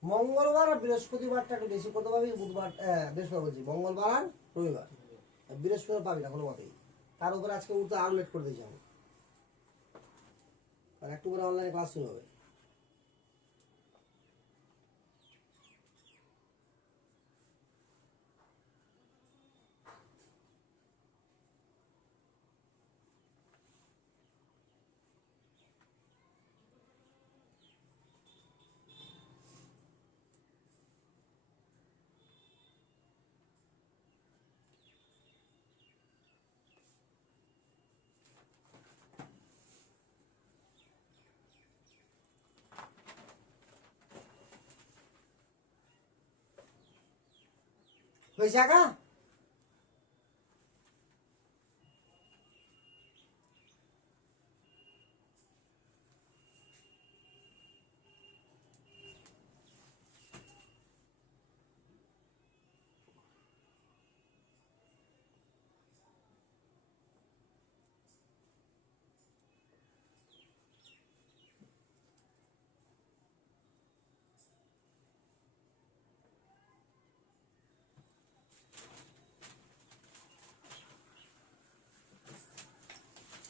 মঙ্গলবার আর বৃহস্পতিবারটা একটু বেশি করতে পারবি, বুধবার বৃহস্পতিবার বলছি, মঙ্গলবার আর রবিবার, বৃহস্পতিবার পাবি না কোনো মতেই। তার উপরে আজকে উঠতে আরো লেট করে দিয়েছি আমি, আর একটু করে অনলাইনে ক্লাস শুরু হবে। হয়েছে একা?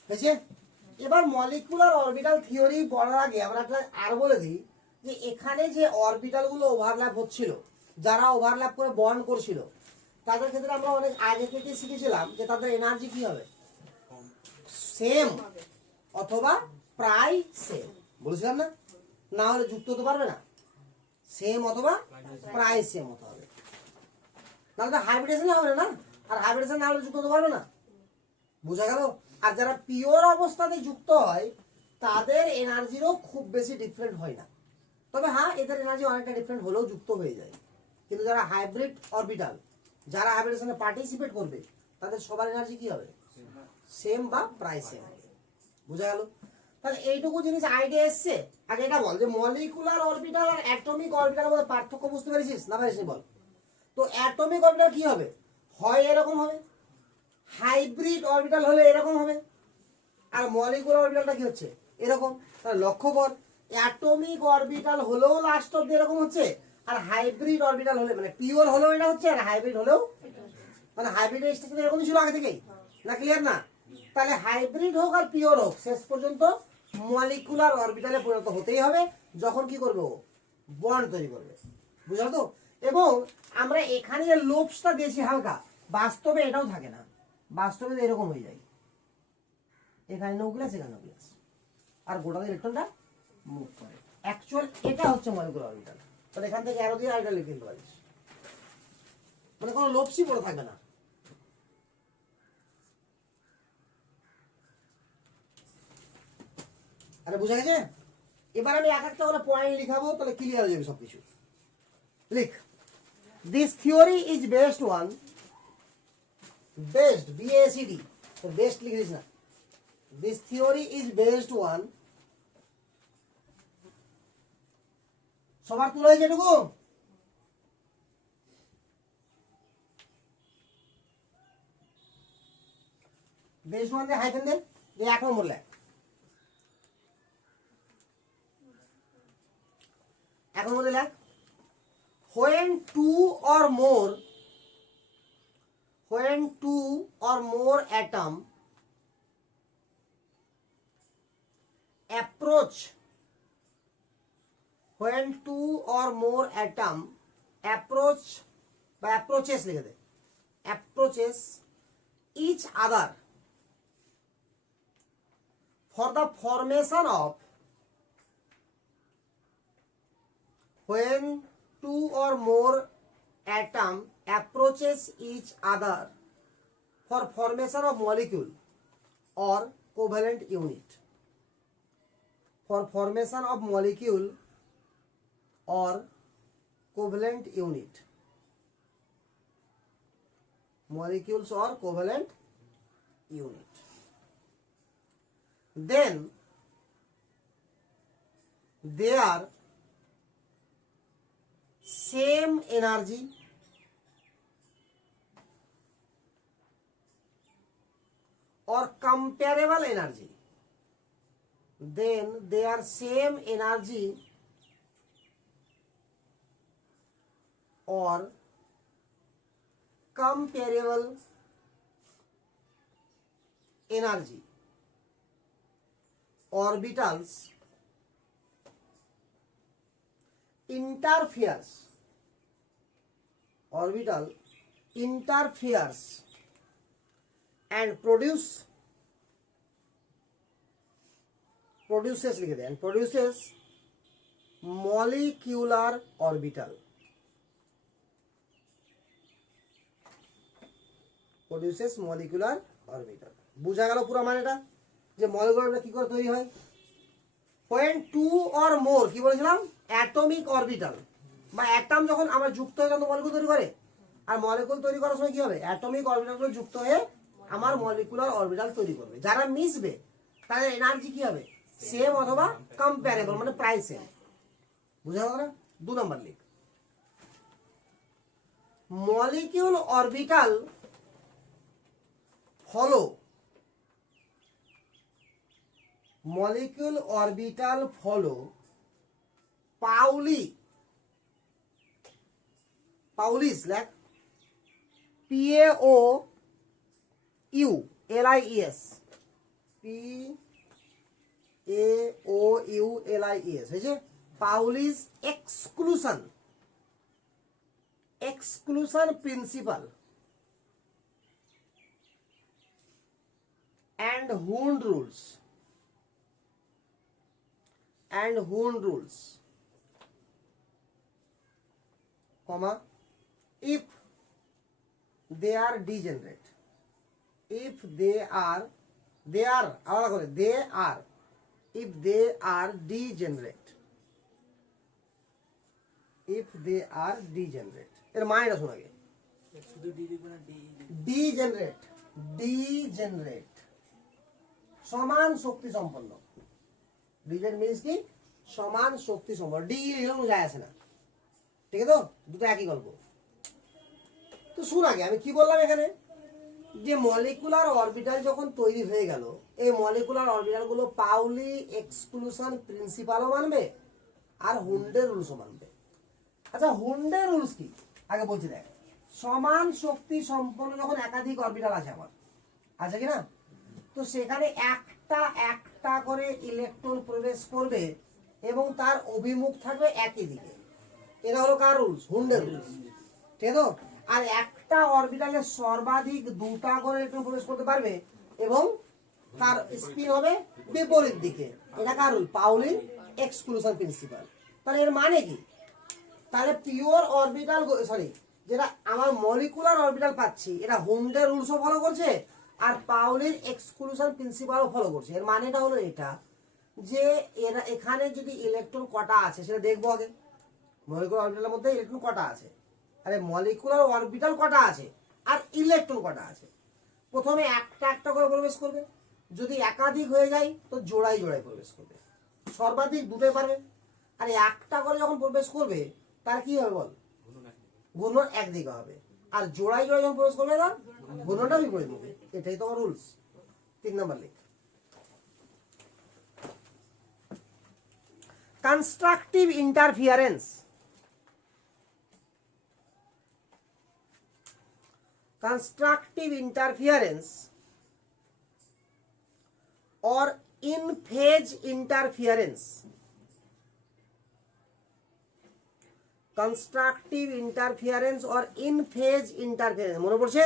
হয়েছে? এবার মলিকুলার অরবিটাল থিওরি পড়ার আগে আমরা একটা আর বলে দিই যে এখানে যে অরবিটাল গুলো ওভারল্যাপ হচ্ছিল, যারা ওভারল্যাপ করে বন্ড করছিল, তাদের ক্ষেত্রে আমরা অনেক আগে থেকে শিখেছিলাম যে তাদের এনার্জি কি হবে, সেম অথবা প্রায় সেম, বলেছিলাম না? না হলে যুক্ত হতে পারবে না, সেম অথবা প্রায় সেম হতে হবে, তাহলে হাইব্রিডেশন হবে না, আর হাইব্রিডেশন না হলে যুক্ত হতে পারবে না, বুঝা গেল? আর যারা পিওর অবস্থাতে যুক্ত হয় তাদের এনার্জিরও খুব বেশি ডিফারেন্ট হয় না, তবে হ্যাঁ এদের এনার্জি অনেকটা ডিফারেন্ট হলেও যুক্ত হয়ে যায়। কিন্তু যারা হাইব্রিড অরবিটাল, যারা হাইব্রিডেশনে পার্টিসিপেট করবে, তাদের সবার এনার্জি কি হবে, সেম বা প্রায় সেম হবে, বুঝা গেল? তাহলে এইটুকু জিনিস আইডিয়া এসছে। আগে এটা বল যে মলিকুলার অরবিটাল আর অ্যাটমিক অরবিটালের মধ্যে পার্থক্য বুঝতে পেরেছিস না পারিস বল? তো অ্যাটমিক অরবিটাল কি হবে, হয় এরকম হবে, হাইব্রিড অরবিটাল হলে এরকম হবে, আর মলিকুলার অরবিটালটা কি হচ্ছে এরকম। তাহলে লক্ষ্য কর, অ্যাটমিক অরবিটাল হলেও লাস্ট অব্দি এরকম হচ্ছে, আর হাইব্রিড অরবিটাল হলে মানে পিওর হলেও এটা হচ্ছে, আর হাইব্রিড হলেও, মানে হাইব্রিড স্ট্রাকচার এরকমই ছিল আগে থেকেই না, ক্লিয়ার না? তাহলে হাইব্রিড হোক আর পিওর হোক শেষ পর্যন্ত মলিকুলার অরবিটালে পরিণত হতেই হবে, যখন কি করবে, ও বন্ড তৈরি করবে, বুঝলো তো? এবং আমরা এখানে যে লোভসটা দিয়েছি হালকা, বাস্তবে এটাও থাকে না, বাস্তবে এরকম হয়ে যায়, এখানে নিউক্লিয়াস এখানে নিউক্লিয়াস, আর গোটা ইলেকট্রনটা মুভ করে। অ্যাকচুয়াল এটা হচ্ছে মলিকুলার অরবিটাল। তাহলে এখান থেকে অ্যারো দিয়ে আরেকটা লিখে দিতে পারিস, মানে কোনো লোপসি পড়ে থাকবে না। আরে বুঝা গেছে? এবার আমি এক একটা করে পয়েন্ট লিখাবো, তাহলে ক্লিয়ার হয়ে যাবে সবকিছু। লিখ, this theory is best one, best B A C D, তো বেস্ট লিখে দিস না। This theory is best one, সবার তুলে হয়েছে এটুকু? বেস্ট ওয়ান দিয়ে হাইফেন দে, যে 1 নম্বর লেখ। 1 নম্বর লেখ, when two or more atom approach, when two or more atom approach বা approaches লিখে দে, approaches each other for the formation of, when two or more atom approaches each other for formation of molecule or covalent unit, for formation of molecule or covalent unit, molecules or covalent unit, then they are same energy or comparable energy, then they are same energy or comparable energy orbitals interferes, orbital interferes and produces लिखे दें, and produces molecular orbital, produces molecular orbital। বুঝা গেল পুরো মানেটা, যে molecular orbital কি করে তৈরি হয়? when two or more কি বলেছিলাম, অ্যাটমিক অরবিটাল বা অ্যাটম যখন আমরা যুক্ত হয়ে তখন মলিকুল তৈরি করে, আর মলিকুল তৈরি করার সময় কি হবে, অ্যাটমিক অরবিটালগুলো যুক্ত হয়ে আমার মলিকুলার অরবিটাল তৈরি করবে। যারা মিশবে তাদের এনার্জি কি হবে, সেম অথবা কম্পারেবল, মানে প্রায় সেম। বুঝা গেল না? 2 নম্বর লিখ, molecule orbital follow, molecule orbital follow Pauli's like PAOULIES, PAOULIES হয়েছে Pauli's exclusion principle and Hund rules, comma, if they are degenerate, if they are degenerate, এর মানেটা শোনা গে, শুধু ডি লিখবো না, ডিজেনারেট সমান শক্তি সম্পন্ন। ডিজেনারেট মিন্স কি, সমান শক্তি সম্পন্ন। ডি এরকম যায় আসে না, ঠিক আছে? তো দুটো একই গল্প। তো শুন আগে আমি কি বললাম এখানে, যে মলিকুলার অরবিটাল যখন তৈরি হয়ে গেল, এই মলিকুলার অরবিটাল গুলো পাউলি এক্সক্লুশন প্রিন্সিপালও মানবে আর হুন্ডের রুলসও মানবে। আচ্ছা, হুন্ডের রুলস কি আগে বলছি দেখ। সমান শক্তি সম্পন্ন যখন একাধিক অরবিটাল আছে আমার, আছে কি না, তো সেখানে একটা একটা করে ইলেকট্রন প্রবেশ করবে এবং তার অভিমুখ থাকবে একই দিকে। এটা হলো কার রুলস? হুন্ডের রুলস, ঠিক আছে? আর একটা একটা অরবিটালে সর্বাধিক দুটা করে ইলেকট্রন প্রবেশ করতে পারবে এবং তার স্পিন হবে বিপরীত দিকে। এটা কার রুল? পাউলির এক্সক্লুশন প্রিন্সিপাল। তাহলে এর মানে কি? তাহলে পিওর অরবিটাল, সরি, যেটা আমার মলিকুলার অরবিটাল পাচ্ছি, এটা হোমডের রুলসও ফলো করছে আর পাউলির এক্সক্লুশন প্রিন্সিপালও ফলো করছে। এর মানেটা হলো এটা যে এরা এখানে যদি ইলেকট্রন কটা আছে সেটা দেখবো আগে। মলিকুলার অরবিটালের মধ্যে ইলেকট্রন কটা আছে, আরে মলিকুলার অরবিটাল কটা আছে আর ইলেকট্রন কটা আছে। প্রথমে একটা একটা করে প্রবেশ করবে, যদি একাধিক হয়ে যায় তো জোড়ায় জোড়ায় প্রবেশ করবে, সর্বাধিক দুটোই পারবে। আর একটা করে যখন প্রবেশ করবে তার কি হবে বল? ঘূর্ণন একদিকে হবে। আর জোড়ায় জোড়ায় যখন প্রবেশ করবে না, ঘূর্ণনটা বিপরীত হবে। এটাই তোমার রুলস। 3 নম্বর লিখ। Constructive interference. Constructive interference or in phase interference. Constructive interference or in phase interference মনে পড়ছে?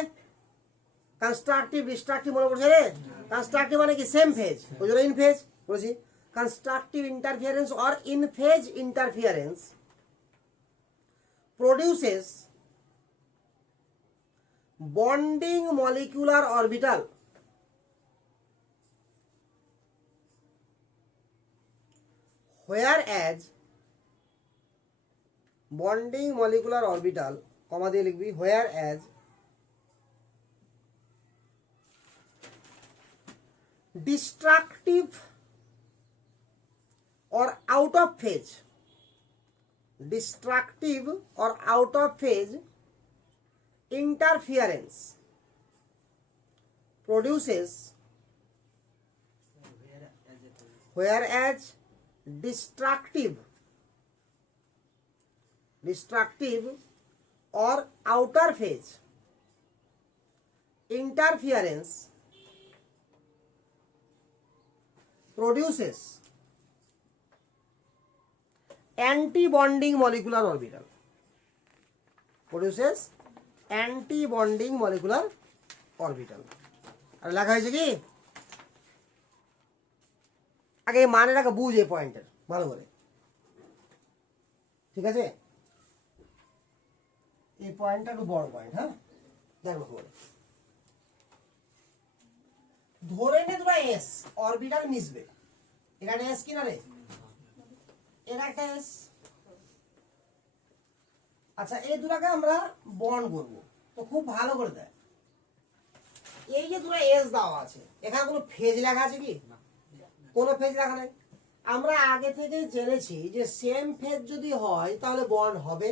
কনস্ট্রাকটিভ ডিস্ট্রাকটিভ মনে পড়ছে রে? কনস্ট্রাকটিভ মানে কি? সেম ফেজ, ওই জন্য ইন ফেজ বলেছি। Constructive interference or in phase interference produces bonding molecular orbital whereas bonding molecular orbital কমা দিয়ে লিখবি whereas destructive or out of phase, destructive or out of phase interference produces whereas destructive or outer phase interference produces anti-bonding molecular orbital, produces anti bonding molecular orbital. আর লেখা হয়েছে কি? আগে এই মানেটাকে বুঝ এই পয়েন্টের ভালো করে, ঠিক আছে? এই পয়েন্টটা একটু বড় পয়েন্ট, হ্যাঁ দেখো করে। ধরে নে তোরা এস অরবিটাল মিশবে, এটা এস কিনা রে? এটা একটা এস। আচ্ছা, এই দুটাকে আমরা বন্ড করবো, তো খুব ভালো করে দেয়। এই যে দুটো এস দেওয়া আছে, এখানে কোনো ফেজ লেখা আছে কি? কোনো ফেজ লেখা নাই। আমরা আগে থেকে জেনেছি যে সেম ফেজ যদি হয় তাহলে বন্ড হবে,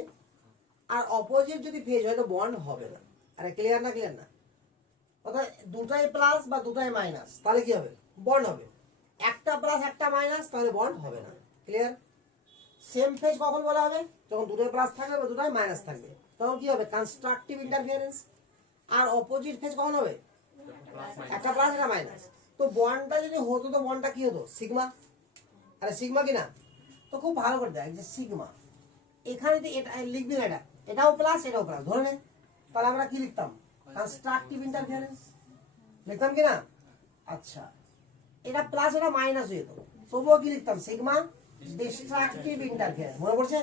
আর অপোজিট যদি ফেজ হয় তো বন্ড হবে না। আরে ক্লিয়ার না? ক্লিয়ার না? অর্থাৎ দুটাই প্লাস বা দুটাই মাইনাস, তাহলে কি হবে? বন্ড হবে। একটা প্লাস একটা মাইনাস, তাহলে বন্ড হবে না। ক্লিয়ার? সেম ফেজ কখন বলা হবে? যখন দুটোই প্লাস থাকবে বা দুটোই মাইনাস থাকবে, তখন কি হবে? Constructive interference. আর অপোজিট ফেজ কখন হবে? একটা প্লাস একটা মাইনাস। তো বন্ডটা যদি হতো তো বন্ডটা কি হতো? সিগমা। আরে সিগমা কি না? তো খুব ভালো করে দেখ যে সিগমা এখানে এটা লিখবি না, এটাও প্লাস এটাও প্লাস ধরে নে, তাহলে আমরা কি লিখতাম? কনস্ট্রাকটিভ ইন্টারফিয়ারেন্স লিখতাম কি না? আচ্ছা, এটা প্লাস এটা মাইনাস হয়ে যেত, তবুও কি লিখতাম? Sigma destructive interference. মনে পড়ছে?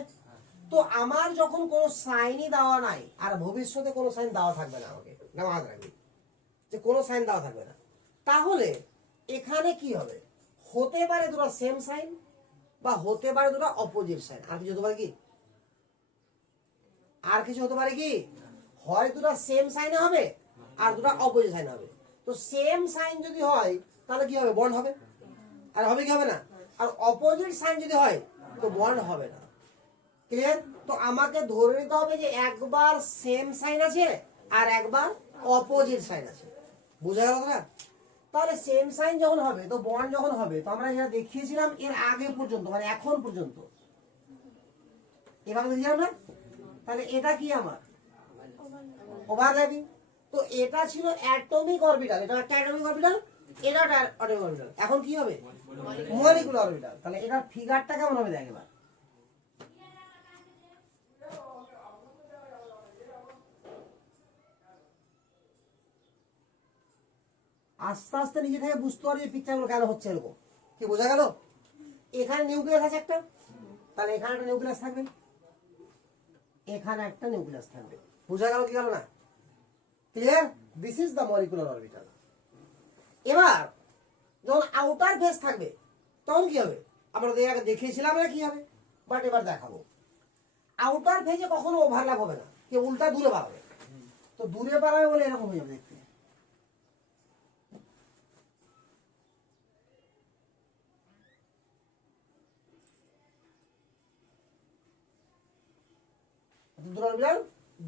তো আমার যখন কোনো সাইনই দেওয়া নাই, আর ভবিষ্যতে কোনো সাইন দেওয়া থাকবে না, আমাকে না মাথায় রাখবি যে কোনো সাইন দেওয়া থাকবে না, তাহলে এখানে কি হবে? হতে পারে দুটো সেম সাইন বা হতে পারে দুটো অপোজিট সাইন। আর কিছু হতে পারে কি? আর কিছু হতে পারে কি? হয় দুটো সেম সাইনে হবে আর দুটো অপোজিট সাইন হবে। তো সেম সাইন যদি হয় তাহলে কি হবে? বন্ড হবে। আর হবে কি? হবে না। আর অপোজিট সাইন যদি হয় তো বন্ড হবে না। ক্লিয়ার? তো আমাকে ধরে নিতে হবে যে একবার সেম সাইন আছে আর একবার অপোজিট সাইন আছে। বুঝা গেল না? তাহলে সেম সাইন যখন হবে তো বন্ড যখন হবে, তো আমরা যেটা দেখিয়েছিলাম এর আগে পর্যন্ত, মানে এখন পর্যন্ত এভাবে দেখিলাম না? তাহলে এটা কি আমার? ওভারল্যাপিং। তো এটা ছিল অ্যাটমিক অরবিটাল, এটা একটা অ্যাটমিক অরবিটাল, এটা একটা অ্যাটমিক অরবিটাল। এখন কি হবে? Molecular orbital. তাহলে এটার ফিগারটা কেমন হবে দেখ এবার। আস্তে আস্তে নিজে থেকে বুঝতে পারি পিকচারগুলো কেন হচ্ছে এরকম। কি বোঝা গেল? এখানে নিউক্লিয়াস আছে একটা, তাহলে এখানে একটা নিউক্লিয়াস থাকবে, এখানে একটা নিউক্লিয়াস থাকবে। বোঝা গেল কি গেল না? Clear? This is the molecular orbital. এবার যখন আউটার ফেস থাকবে তখন কি হবে? আমরা আগে দেখিয়েছিলাম না কি হবে, বাট এবার দেখাবো। আউটার ফেজে কখনো ওভারল্যাপ হবে না, কি উল্টা দূরে বাড়াবে। তো দূরে বাড়াবে বলে এরকম হয়ে যাবে দেখতে।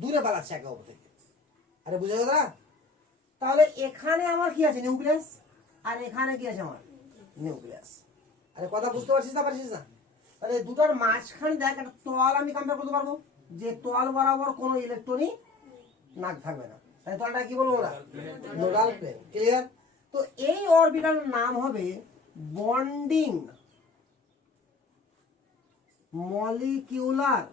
দূরে বাড়াচ্ছে একে অপর থেকে। আরে বুঝে গেল? তাহলে এখানে আমার কি আছে? নিউক্লিয়াস। আর এখানে কি আছে? আমার নিউক্লিয়াস। আরে কথা বুঝতে পারছিস না? পারছিস না? তাহলে দুটার মাঝখানে দেখ একটা তল আমি কম্পেয়ার করতে পারবো, যে তল বরাবর কোনো ইলেকট্রনই নাক থাকবে না। তাই তলটা কি বলবো না? Nodal plane. ক্লিয়ার? তো এই অরবিটালের নাম হবে বন্ডিং মলিকিউলার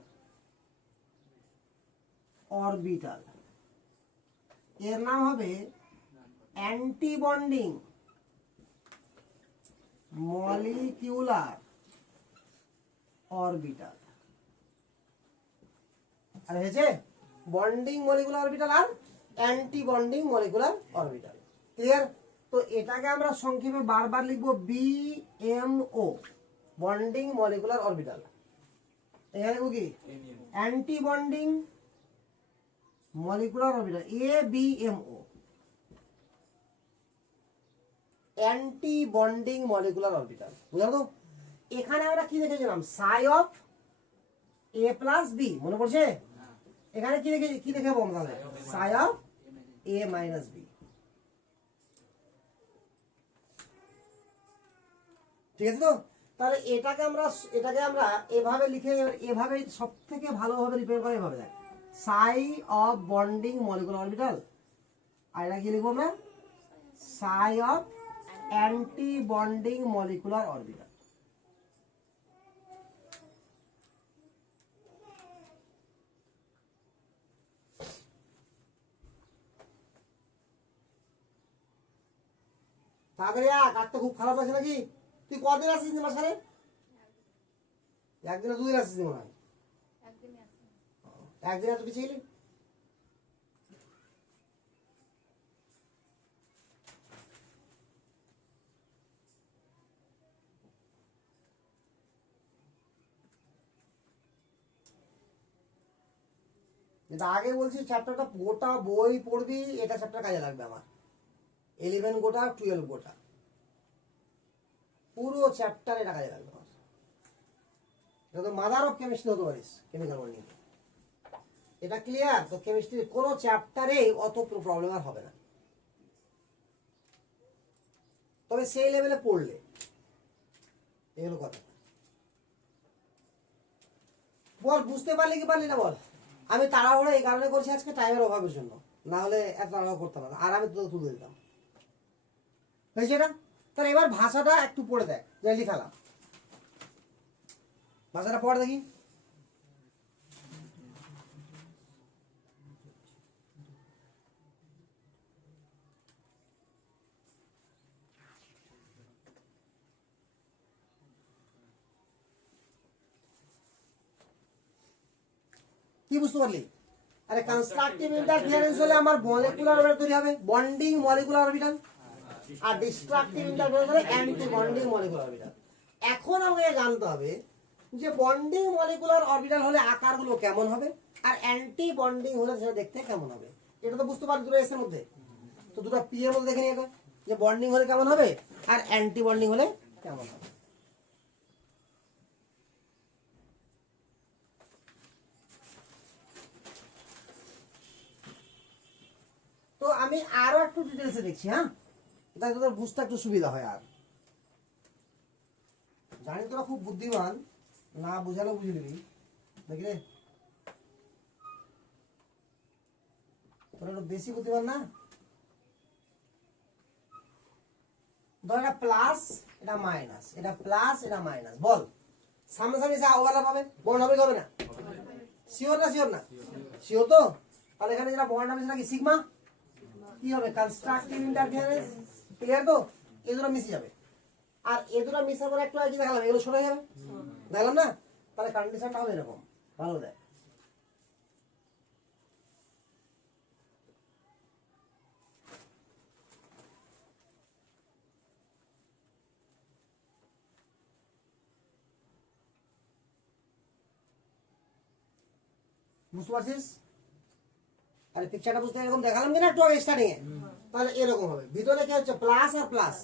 অরবিটাল। এর নাম হবে অ্যান্টি বন্ডিং মলিকিউলার অরবিটাল। আর হয়েছে বন্ডিং মলিকুলার অরবিটাল আর anti bonding molecular orbital. Clear? তো এটাকে আমরা সংক্ষেপে বারবার লিখবো BMO, বন্ডিং মলিকুলার অরবিটাল। এখানে লিখবো কি? Anti bonding molecular orbital, ABMO, anti bonding molecular orbital. বুঝলো তো? এখানে আমরা কি দেখেছিলাম? সাই অফ A প্লাস B, মনে পড়ছে? এখানে কি দেখে কি দেখে পাবো তাহলে? সাই অফ A মাইনাস B। ঠিক আছে তো? তাহলে এটাকে আমরা এভাবে লিখে, এভাবে সব থেকে ভালোভাবে রিপেয়ার করে এভাবে দেখ, সাই অফ বন্ডিং মলিকুলার অরবিটাল। আর এটা কি লিখবো আমরা? সাই of anti bonding molecular orbital. তাড়াতাড়ি কাকটা খুব খারাপ আছে নাকি? তুই কদিন আসিস নি মাঝখানে? একদিন দুদিন আসিস নি মনে হয়। একদিন এত পিছিয়ে গেলি। আগে বলছি চ্যাপ্টারটা গোটা বই পড়বি, এটা চ্যাপ্টার কাজে লাগবে আমার। 11 গোটা 12 গোটা পুরো চ্যাপ্টার এটা কাজে লাগবে আমার। এটা তো মাদার অফ কেমিস্ট্রি হতে পারিস, কেমিক্যাল বন্ডিং। এটা ক্লিয়ার? তো কেমিস্ট্রির কোনো চ্যাপ্টারে অত প্রবলেম আর হবে না, তবে সেই লেভেলে পড়লে। এগুলো কথা বল, বুঝতে পারলি কি পারলি না বল? আমি তাড়াহুড়ো এই কারণে করছি আজকে, টাইমের অভাবের জন্য, না হলে এত তাড়াহুড়ো করতাম না, আর আমি তো তুলে দিতাম। হয়েছে এটা? তাহলে এবার ভাষাটা একটু পড়ে দেখ, যাই লিখালাম ভাষাটা পড়ে দেখি। কি বুঝতে পারলি? আরে কনস্ট্রাকটিভ ইন্টারফারেন্স হলে আমার মলিকুলার অরবিটাল তৈরি হবে, বন্ডিং মলিকুলার অরবিটাল, আর ডিস্ট্রাকটিভ ইন্টারফারেন্স হলে অ্যান্টি বন্ডিং মলিকুলার অরবিটাল। এখন আমাকে জানতে হবে যে বন্ডিং মলিকুলার অরবিটাল হলে আকারগুলো কেমন হবে, আর অ্যান্টি বন্ডিং হলে সেটা দেখতে কেমন হবে। এটা তো বুঝতে পারলি দুটো এর মধ্যে। তো দুটো পি এর মধ্যে দেখে নিয়ে যে বন্ডিং হলে কেমন হবে আর অ্যান্টি বন্ডিং হলে কেমন হবে। তো আমি আরো একটু ডিটেলসে দেখছি, হ্যাঁ, তাই তোদের বুঝতে একটু সুবিধা হয়। আর জানি তোরা খুব বুদ্ধিমান, না বুঝালেও বুঝে নিবি, দেখলে তোরা একটু বেশি বুদ্ধিমান না। ধর এটা প্লাস, এটা মাইনাস, এটা প্লাস, এটা মাইনাস, বল সামনাসামনি যা ওভারল্যাপ হবে, বন্ড হবে কি হবে না? শিওর না? শিওর না? শিওর তো? তাহলে এখানে যেটা বন্ড হবে সেটা কি সিগমা? কি হবে? কনস্ট্রাকটিভ ইন্টারফারেন্স ক্লিয়ার তো? এই দুটো মিশে যাবে, আর এই দুটো মিশার পরে একটু আগে দেখালাম এগুলো ছোট হয়ে যাবে, দেখলাম না? তাহলে কন্ডিশনটা হবে এরকম, ভালো দেখ। বুঝতে পারছিস? আরে পিকচারটা বুঝতে এরকম দেখালাম কিনা একটু আগে স্টার্টিং এ, তাহলে এরকম হবে। ভিতরে কি হচ্ছে প্লাস আর প্লাস,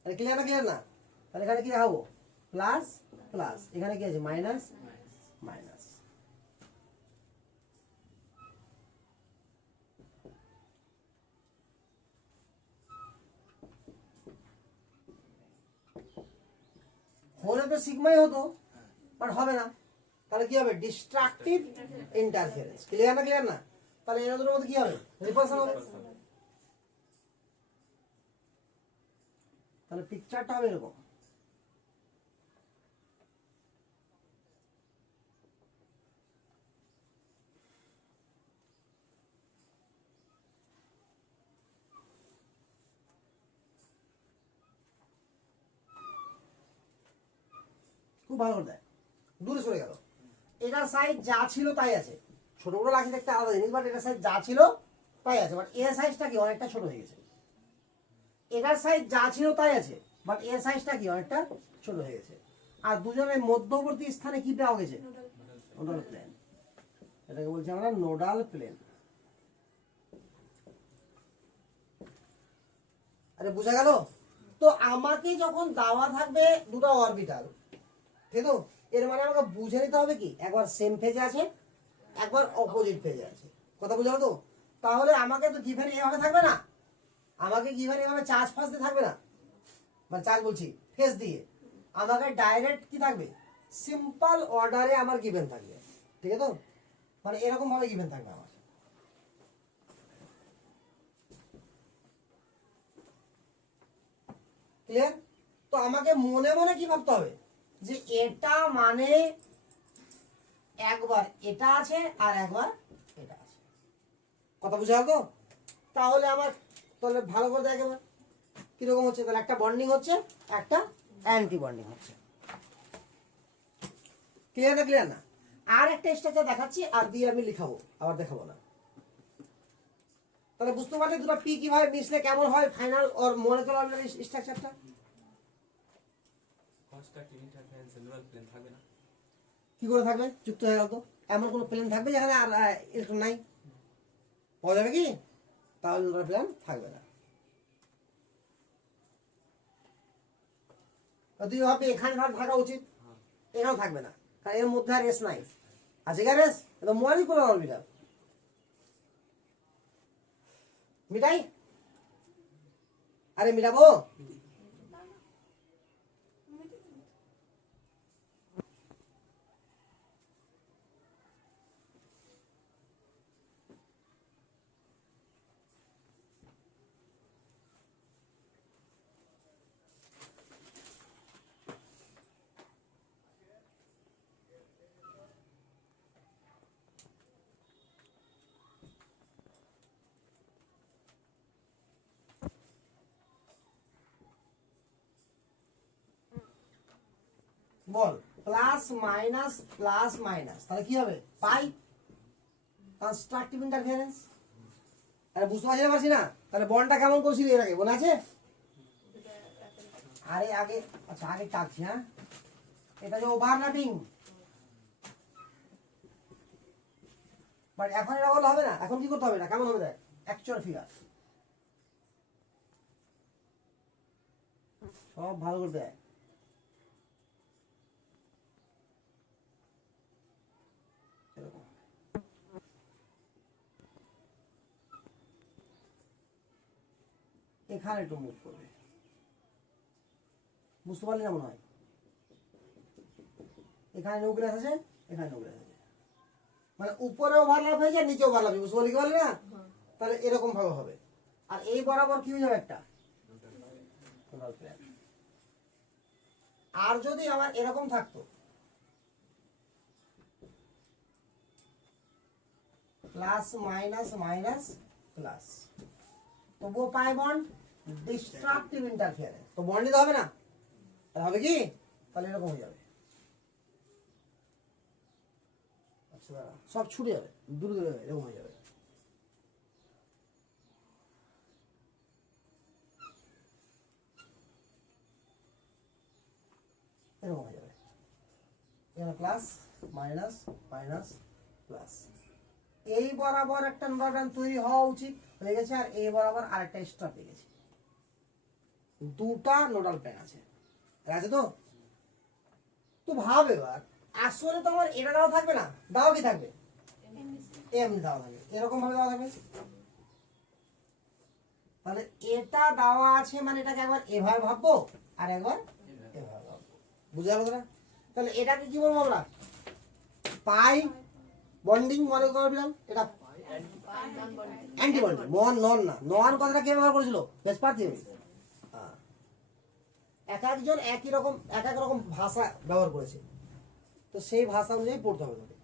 তাহলে ক্লিয়ার না? ক্লিয়ার না? তাহলে এখানে কি দেখাবো? প্লাস প্লাস, এখানে কি আছে মাইনাস মাইনাস। হলে তো সিগমাই হতো, বাট হবে না। তাহলে কি হবে? Destructive interference. ক্লিয়ার না? ক্লিয়ার না? তাহলে এর দুটোর মধ্যে কি হবে? রিপালশন হবে। তাহলে পিকচারটা হবে এরকম। খুব ভালো করে দেয়, দূরে সরে গেল। এটার সাইজ যা ছিল তাই আছে, ছোট বড় লাগছে দেখতে আলাদা জিনিস, বাট এটার সাইজ যা ছিল তাই আছে, বাট এর সাইজটা কি অনেকটা ছোট হয়ে গেছে। এটার সাইজ যা ছিল তাই আছে, বাট এর সাইজটা কি অনেকটা ছোট হয়ে গেছে। আর দুজনের মধ্যবর্তী স্থানে কি পাওয়া গেছে? Nodal plane. এটাকে বলছি আমরা নোডাল প্লেন। আরে বোঝা গেল তো? আমাকে যখন দেওয়া থাকবে দুটো অরবিটাল, ঠিক তো? এর মানে আমাকে বুঝে নিতে হবে কি একবার সেম ফেজে আছে, একবার অপোজিট ফেজে আছে। কথা বুঝা তো? তাহলে আমাকে তো গিভেন এভাবে থাকবে না, আমাকে গিভেন এভাবে চার্জ ফাঁস দিয়ে থাকবে না, মানে চার্জ বলছি ফেজ দিয়ে। আমাকে ডাইরেক্ট কি থাকবে? সিম্পল অর্ডারে আমার গিভেন থাকবে, ঠিক আছে তো? মানে এরকম ভাবে গিভেন থাকবে আমার। ক্লিয়ার? তো আমাকে মনে মনে কি ভাবতে হবে যে এটা মানে একবার এটা আছে আর একবার এটা আছে। কথা বুঝা গেল তো? তাহলে আমার তাহলে ভালো করে দেখ এবার কিরকম হচ্ছে। তাহলে একটা বন্ডিং হচ্ছে, একটা অ্যান্টি বন্ডিং হচ্ছে। ক্লিয়ার না? ক্লিয়ার না? আর একটা স্ট্রাকচার দেখাচ্ছি, আর দিয়ে আমি লিখাবো, আবার দেখাবো না। তাহলে বুঝতে পারলে দুটো পি কিভাবে মিশলে কেমন হয় ফাইনাল ওর মনে তোলা স্ট্রাকচারটা। কনস্ট্রাক্টিভ ইন্টারফারেন্স নোডাল প্লেন থাকবে না? কি করে থাকবে? যুক্ত হয়ে গেল তো। এমন কোনো প্লেন থাকবে যেখানে আর ইলেকট্রন নাই? পাওয়া যাবে কি? তাহলে নোডাল প্লেন থাকবে না। তুই ভাববি এখানে থাকা উচিত, এখানেও থাকবে না, কারণ এর মধ্যে আর এস নাই। আছে কি আর এস? এটা মলিকুলার অরবিটাল। মিটাই? আরে মিটাবো? বল প্লাস মাইনাস তাহলে কি হবে? পাই কনস্ট্রাকটিভ ইন্টারফারেন্স। আরে বুঝতে পারছি না? তাহলে বন্ডটা কেমন করছিলি এর আগে মনে আছে? আরে আগে আচ্ছা আগে টাকছি, হ্যাঁ এটা যে ওভারল্যাপিং, বাট এখন এটা বললে হবে না। এখন কি করতে হবে? না কেমন হবে দেখ, অ্যাকচুয়াল ফিগার সব ভালো করে দেখ। এখানে একটু মুভ করবে, বুঝতে পারলি না মনে হয়? এখানে নিউক্লিয়াস আছে, এখানে নিউক্লিয়াস আছে, মানে উপরে ওভারল্যাপ হয়ে যায়, নিচে ওভারল্যাপ। বুঝতে পারলি কি বলে না? তাহলে এরকম ভাবে হবে। আর এই বরাবর কি হয়ে যাবে? একটা নোডাল প্লেন। আর যদি আমার এরকম থাকতো প্লাস মাইনাস প্লাস, তবুও পাই বন্ড, ডিস্ট্রাকটিভ ইন্টারফিয়ারেন্স। তো বন্ড নিতে হবে না, তাহলে হবে কি, তাহলে এরকম হয়ে যাবে। আচ্ছা দাঁড়া, সব ছুটে যাবে, দূরে দূরে যাবে, এরকম হয়ে যাবে। এরকম হয়ে যাবে, এখানে প্লাস মাইনাস মাইনাস প্লাস। এই বরাবর একটা নোডাল প্যান তৈরি হওয়া উচিত, হয়ে গেছে। আর এই বরাবর আরেকটা এক্সট্রা পেয়ে গেছি, দুটা নোডাল প্যান আছে, আছে তো। তো ভাব এবার, আসলে তো আমার এটা দেওয়া থাকবে না, দাও কি থাকবে, এমনি দেওয়া থাকবে, এরকম ভাবে দেওয়া থাকবে। তাহলে এটা দেওয়া আছে মানে এটাকে একবার এভাবে ভাববো আর একবার এভাবে ভাববো, বুঝা গেল না? তাহলে এটাকে কি বলবো আমরা, পাই বন্ডিং মলিকুলার অরবিটাল, এটা অ্যান্টি বন্ডিং। নন না, নন কথাটা কে ব্যবহার করেছিল, ভেসপার থিওরি। এক একজন একই রকম এক এক রকম ভাষা ব্যবহার করেছে, তো সেই ভাষা অনুযায়ী পড়তে হবে তোকে।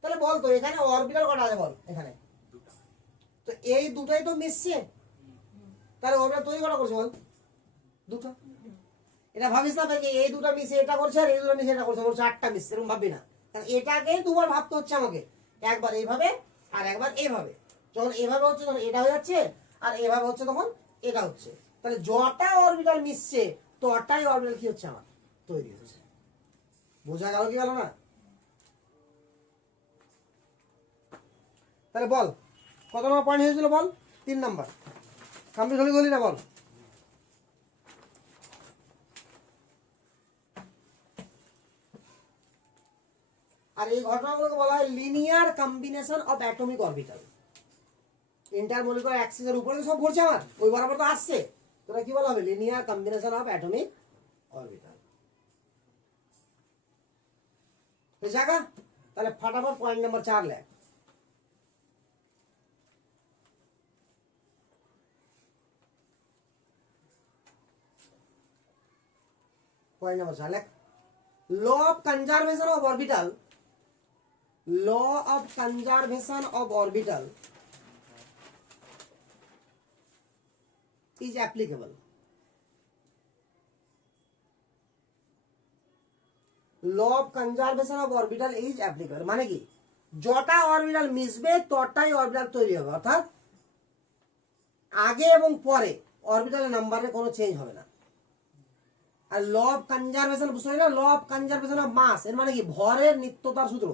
তাহলে বল তো এখানে অরবিটাল কটা আছে বল, এখানে তো এই দুটাই তো মিশছে, তাহলে অরবিটাল তৈরি করা করছে বল, দুটো। এটা ভাবিস না যে এই দুটো মিশে এটা করছে আর এই দুটো মিশে এটা করছে, বলছে আটটা মিশছে, এরকম ভাববি না। কারণ এটাকে দুবার ভাবতে হচ্ছে আমাকে, একবার এইভাবে আর একবার এইভাবে। যখন এইভাবে হচ্ছে তখন এটা হয়ে যাচ্ছে, আর এইভাবে হচ্ছে তখন এটা হচ্ছে। তাহলে যটা অরবিটাল মিশছে তটাই অরবিটাল কি হচ্ছে আমার তৈরি হচ্ছে। বোঝা গেল কি গেল না? তাহলে বল কত নম্বর পয়েন্ট হয়েছিল বল, 3 নাম্বার। কমপ্লিট হলি গলি না বল। আর এই ঘটনাগুলোকে বলা হয় linear combination of atomic orbital. Intermolecular অ্যাক্সিসের উপরে তো সব ঘুরছে আমার, ওই বরাবর তো আসছে, তোরা কি বলা হবে, linear combination of atomic orbital. জায়গা তাহলে ফটাফট পয়েন্ট নাম্বার 4 লেখ। পয়েন্ট নাম্বার 4 লেখ। Law of conservation of orbital, law of conservation of orbital is applicable. Law of conservation of orbital is applicable মানে কি, যটা অরবিটাল মিশবে তটাই অরবিটাল তৈরি হবে, অর্থাৎ আগে এবং পরে অরবিটালের নাম্বারের কোনো চেঞ্জ হবে না। আর ল অফ কনজারভেশন বুঝতে না, law of conservation of mass এর মানে কি, ভরের নিত্যতার সূত্র।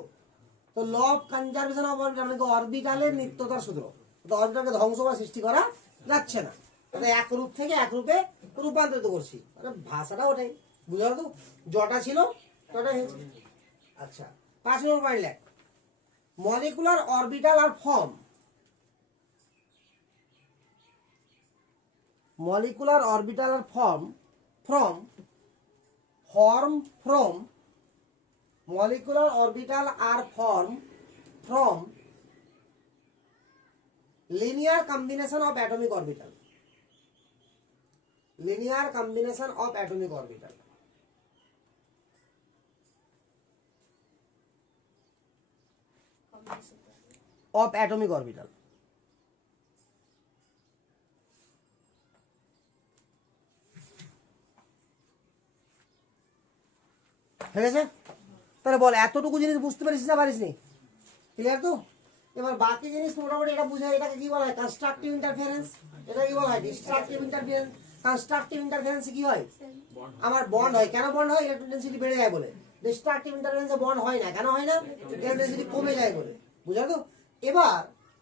তো law of conservation of orbital মানে অরবিটালের নিত্যতার সূত্র। তো অরবিটালকে ধ্বংস বা সৃষ্টি করা যাচ্ছে না, তাহলে এক রূপ থেকে এক রূপে রূপান্তরিত করছি, মানে ভাষাটা ওটাই, বুঝা তো, যটা ছিল তটাই হয়েছে। আচ্ছা 5 নম্বর পয়েন্ট লেখ। Molecular orbital are form, molecular orbital are form from molecular orbital are formed from linear combination of atomic orbital. Linear combination of atomic orbital. Of atomic orbital. ঠিক আছে? তাহলে বল এতটুকু জিনিস বুঝতে পারিস না পারিস নি, ক্লিয়ার তো? এবার বাকি জিনিস মোটামুটি এটা বুঝায়, এটাকে কি বলা হয় কনস্ট্রাকটিভ ইন্টারফারেন্স, এটা কি বলা হয় ডিস্ট্রাকটিভ ইন্টারফারেন্স। কনস্ট্রাকটিভ ইন্টারফারেন্স কি হয়, আমার বন্ড হয়, কেন বন্ড হয়, ইলেকট্রন ডেনসিটি বেড়ে যায় বলে। ডিস্ট্রাকটিভ ইন্টারফারেন্সে বন্ড হয় না, কেন হয় না, ইলেকট্রন ডেনসিটি কমে যায় বলে, বুঝা তো? এবার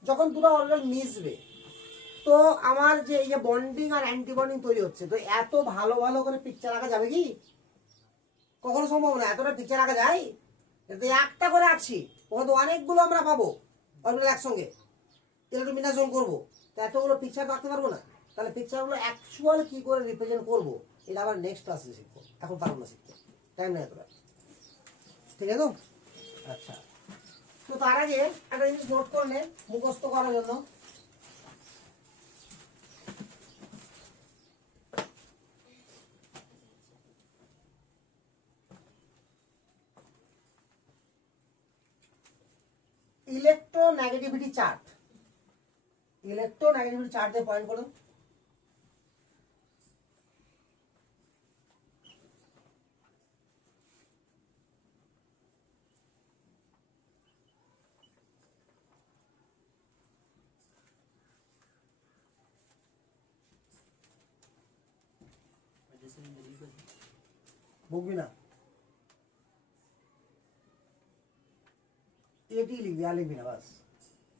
যখন দুটো অরবিটাল মিশবে তো আমার যে এই যে বন্ডিং আর অ্যান্টি বন্ডিং তৈরি হচ্ছে, তো এত ভালো ভালো করে পিকচার আঁকা যাবে কি, কখনো সম্ভব না। এতটা পিকচার আঁকা যায়, এতে একটা করে আঁকছি, ওখানে তো অনেকগুলো আমরা পাবো অরবিটাল একসঙ্গে, ইলেকট্রন বিন্যাসন করবো, তো এতগুলো পিকচার আঁকতে পারবো না। তাহলে পিকচারগুলো অ্যাকচুয়াল কি করে রিপ্রেজেন্ট করবো, এটা আবার নেক্সট ক্লাসে শিখবো, এখন পারবো না শিখতে, টাইম নেই এতটা, ঠিক আছে তো? আচ্ছা, তো তার আগে একটা জিনিস নোট করলে মুখস্থ করার জন্য, ইলেকট্রোনেগেটিভিটি চার্ট, ইলেকট্রোনেগেটিভিটি চার্জ দিয়ে পয়েন্ট করো। Adjacent in the equation. বুঝবি না, এটি লিখবি আর লিখবি না, বাস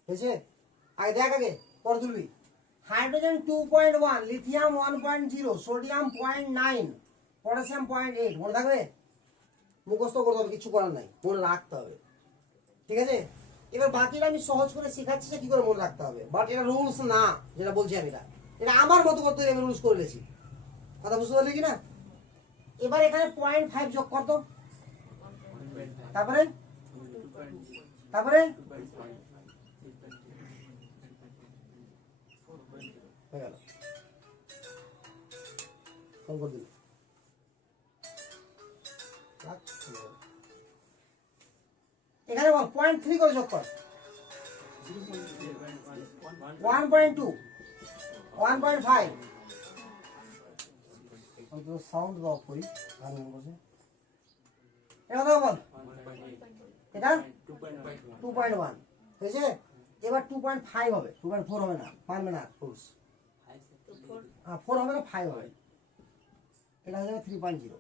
হয়েছে। আগে দেখ, আগে পরে তুলবি। Hydrogen 2.1, lithium 1.0, sodium 0.9, potassium 0.8। মনে থাকবে? মুখস্থ করতে হবে, কিছু করার নাই, মনে রাখতে হবে, ঠিক আছে? এবার বাকিটা আমি সহজ করে শেখাচ্ছি যে কি করে মনে রাখতে হবে, বাট এটা রুলস না, যেটা বলছি আমি, এটা আমার মতো করতে আমি রুলস করে নিয়েছি। কথা বুঝতে পারলি কি না? এবার এখানে 0.5 যোগ কত, তারপরে তারপরে হয়ে গেল, কম করে দিল। এখানে 0.3 করে যোগ কর, 1.2, 1.5। সাউন্ড অফ করি, ভালো বসে। এটা কত বল? এটা 2.1 হয়েছে। এবার 2.5 হবে, 2.4 হবে না, পারবে না রুলস। 4 হবে না, 5 হবে। এটা হয়ে যাবে 3.0।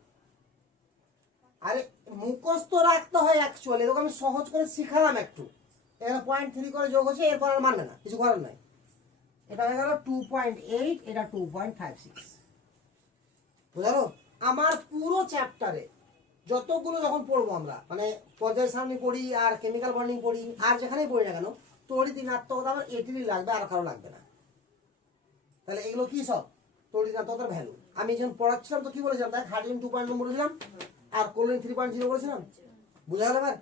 আরে মুখস্থ রাখতে হয় অ্যাকচুয়ালি, এরকম আমি সহজ করে শিখালাম একটু। এখানে 0.3 করে যোগ হচ্ছে, এরপর আর মানবে না, কিছু করার নাই। এটা হয়ে গেল 2.8, এটা 2.56। বুঝলো? আমার পুরো চ্যাপ্টারে যতগুলো যখন পড়বো আমরা, মানে পর্যায় সারণী পড়ি আর কেমিক্যাল বন্ডিং পড়ি আর যেখানেই পড়ি না কেন, তড়িৎ ঋণাত্মকতা আমার এটিরই লাগবে, আর কারো লাগবে না। তাহলে এগুলো কি সব? তড়িৎ ঋণাত্মকতার ভ্যালু। আমি যখন পড়াচ্ছিলাম তো কি বলেছিলাম, দেখ হাইড্রোজেন 2.1 বলেছিলাম আর ক্লোরিন 3.0 বলেছিলাম। বুঝা গেল এবার?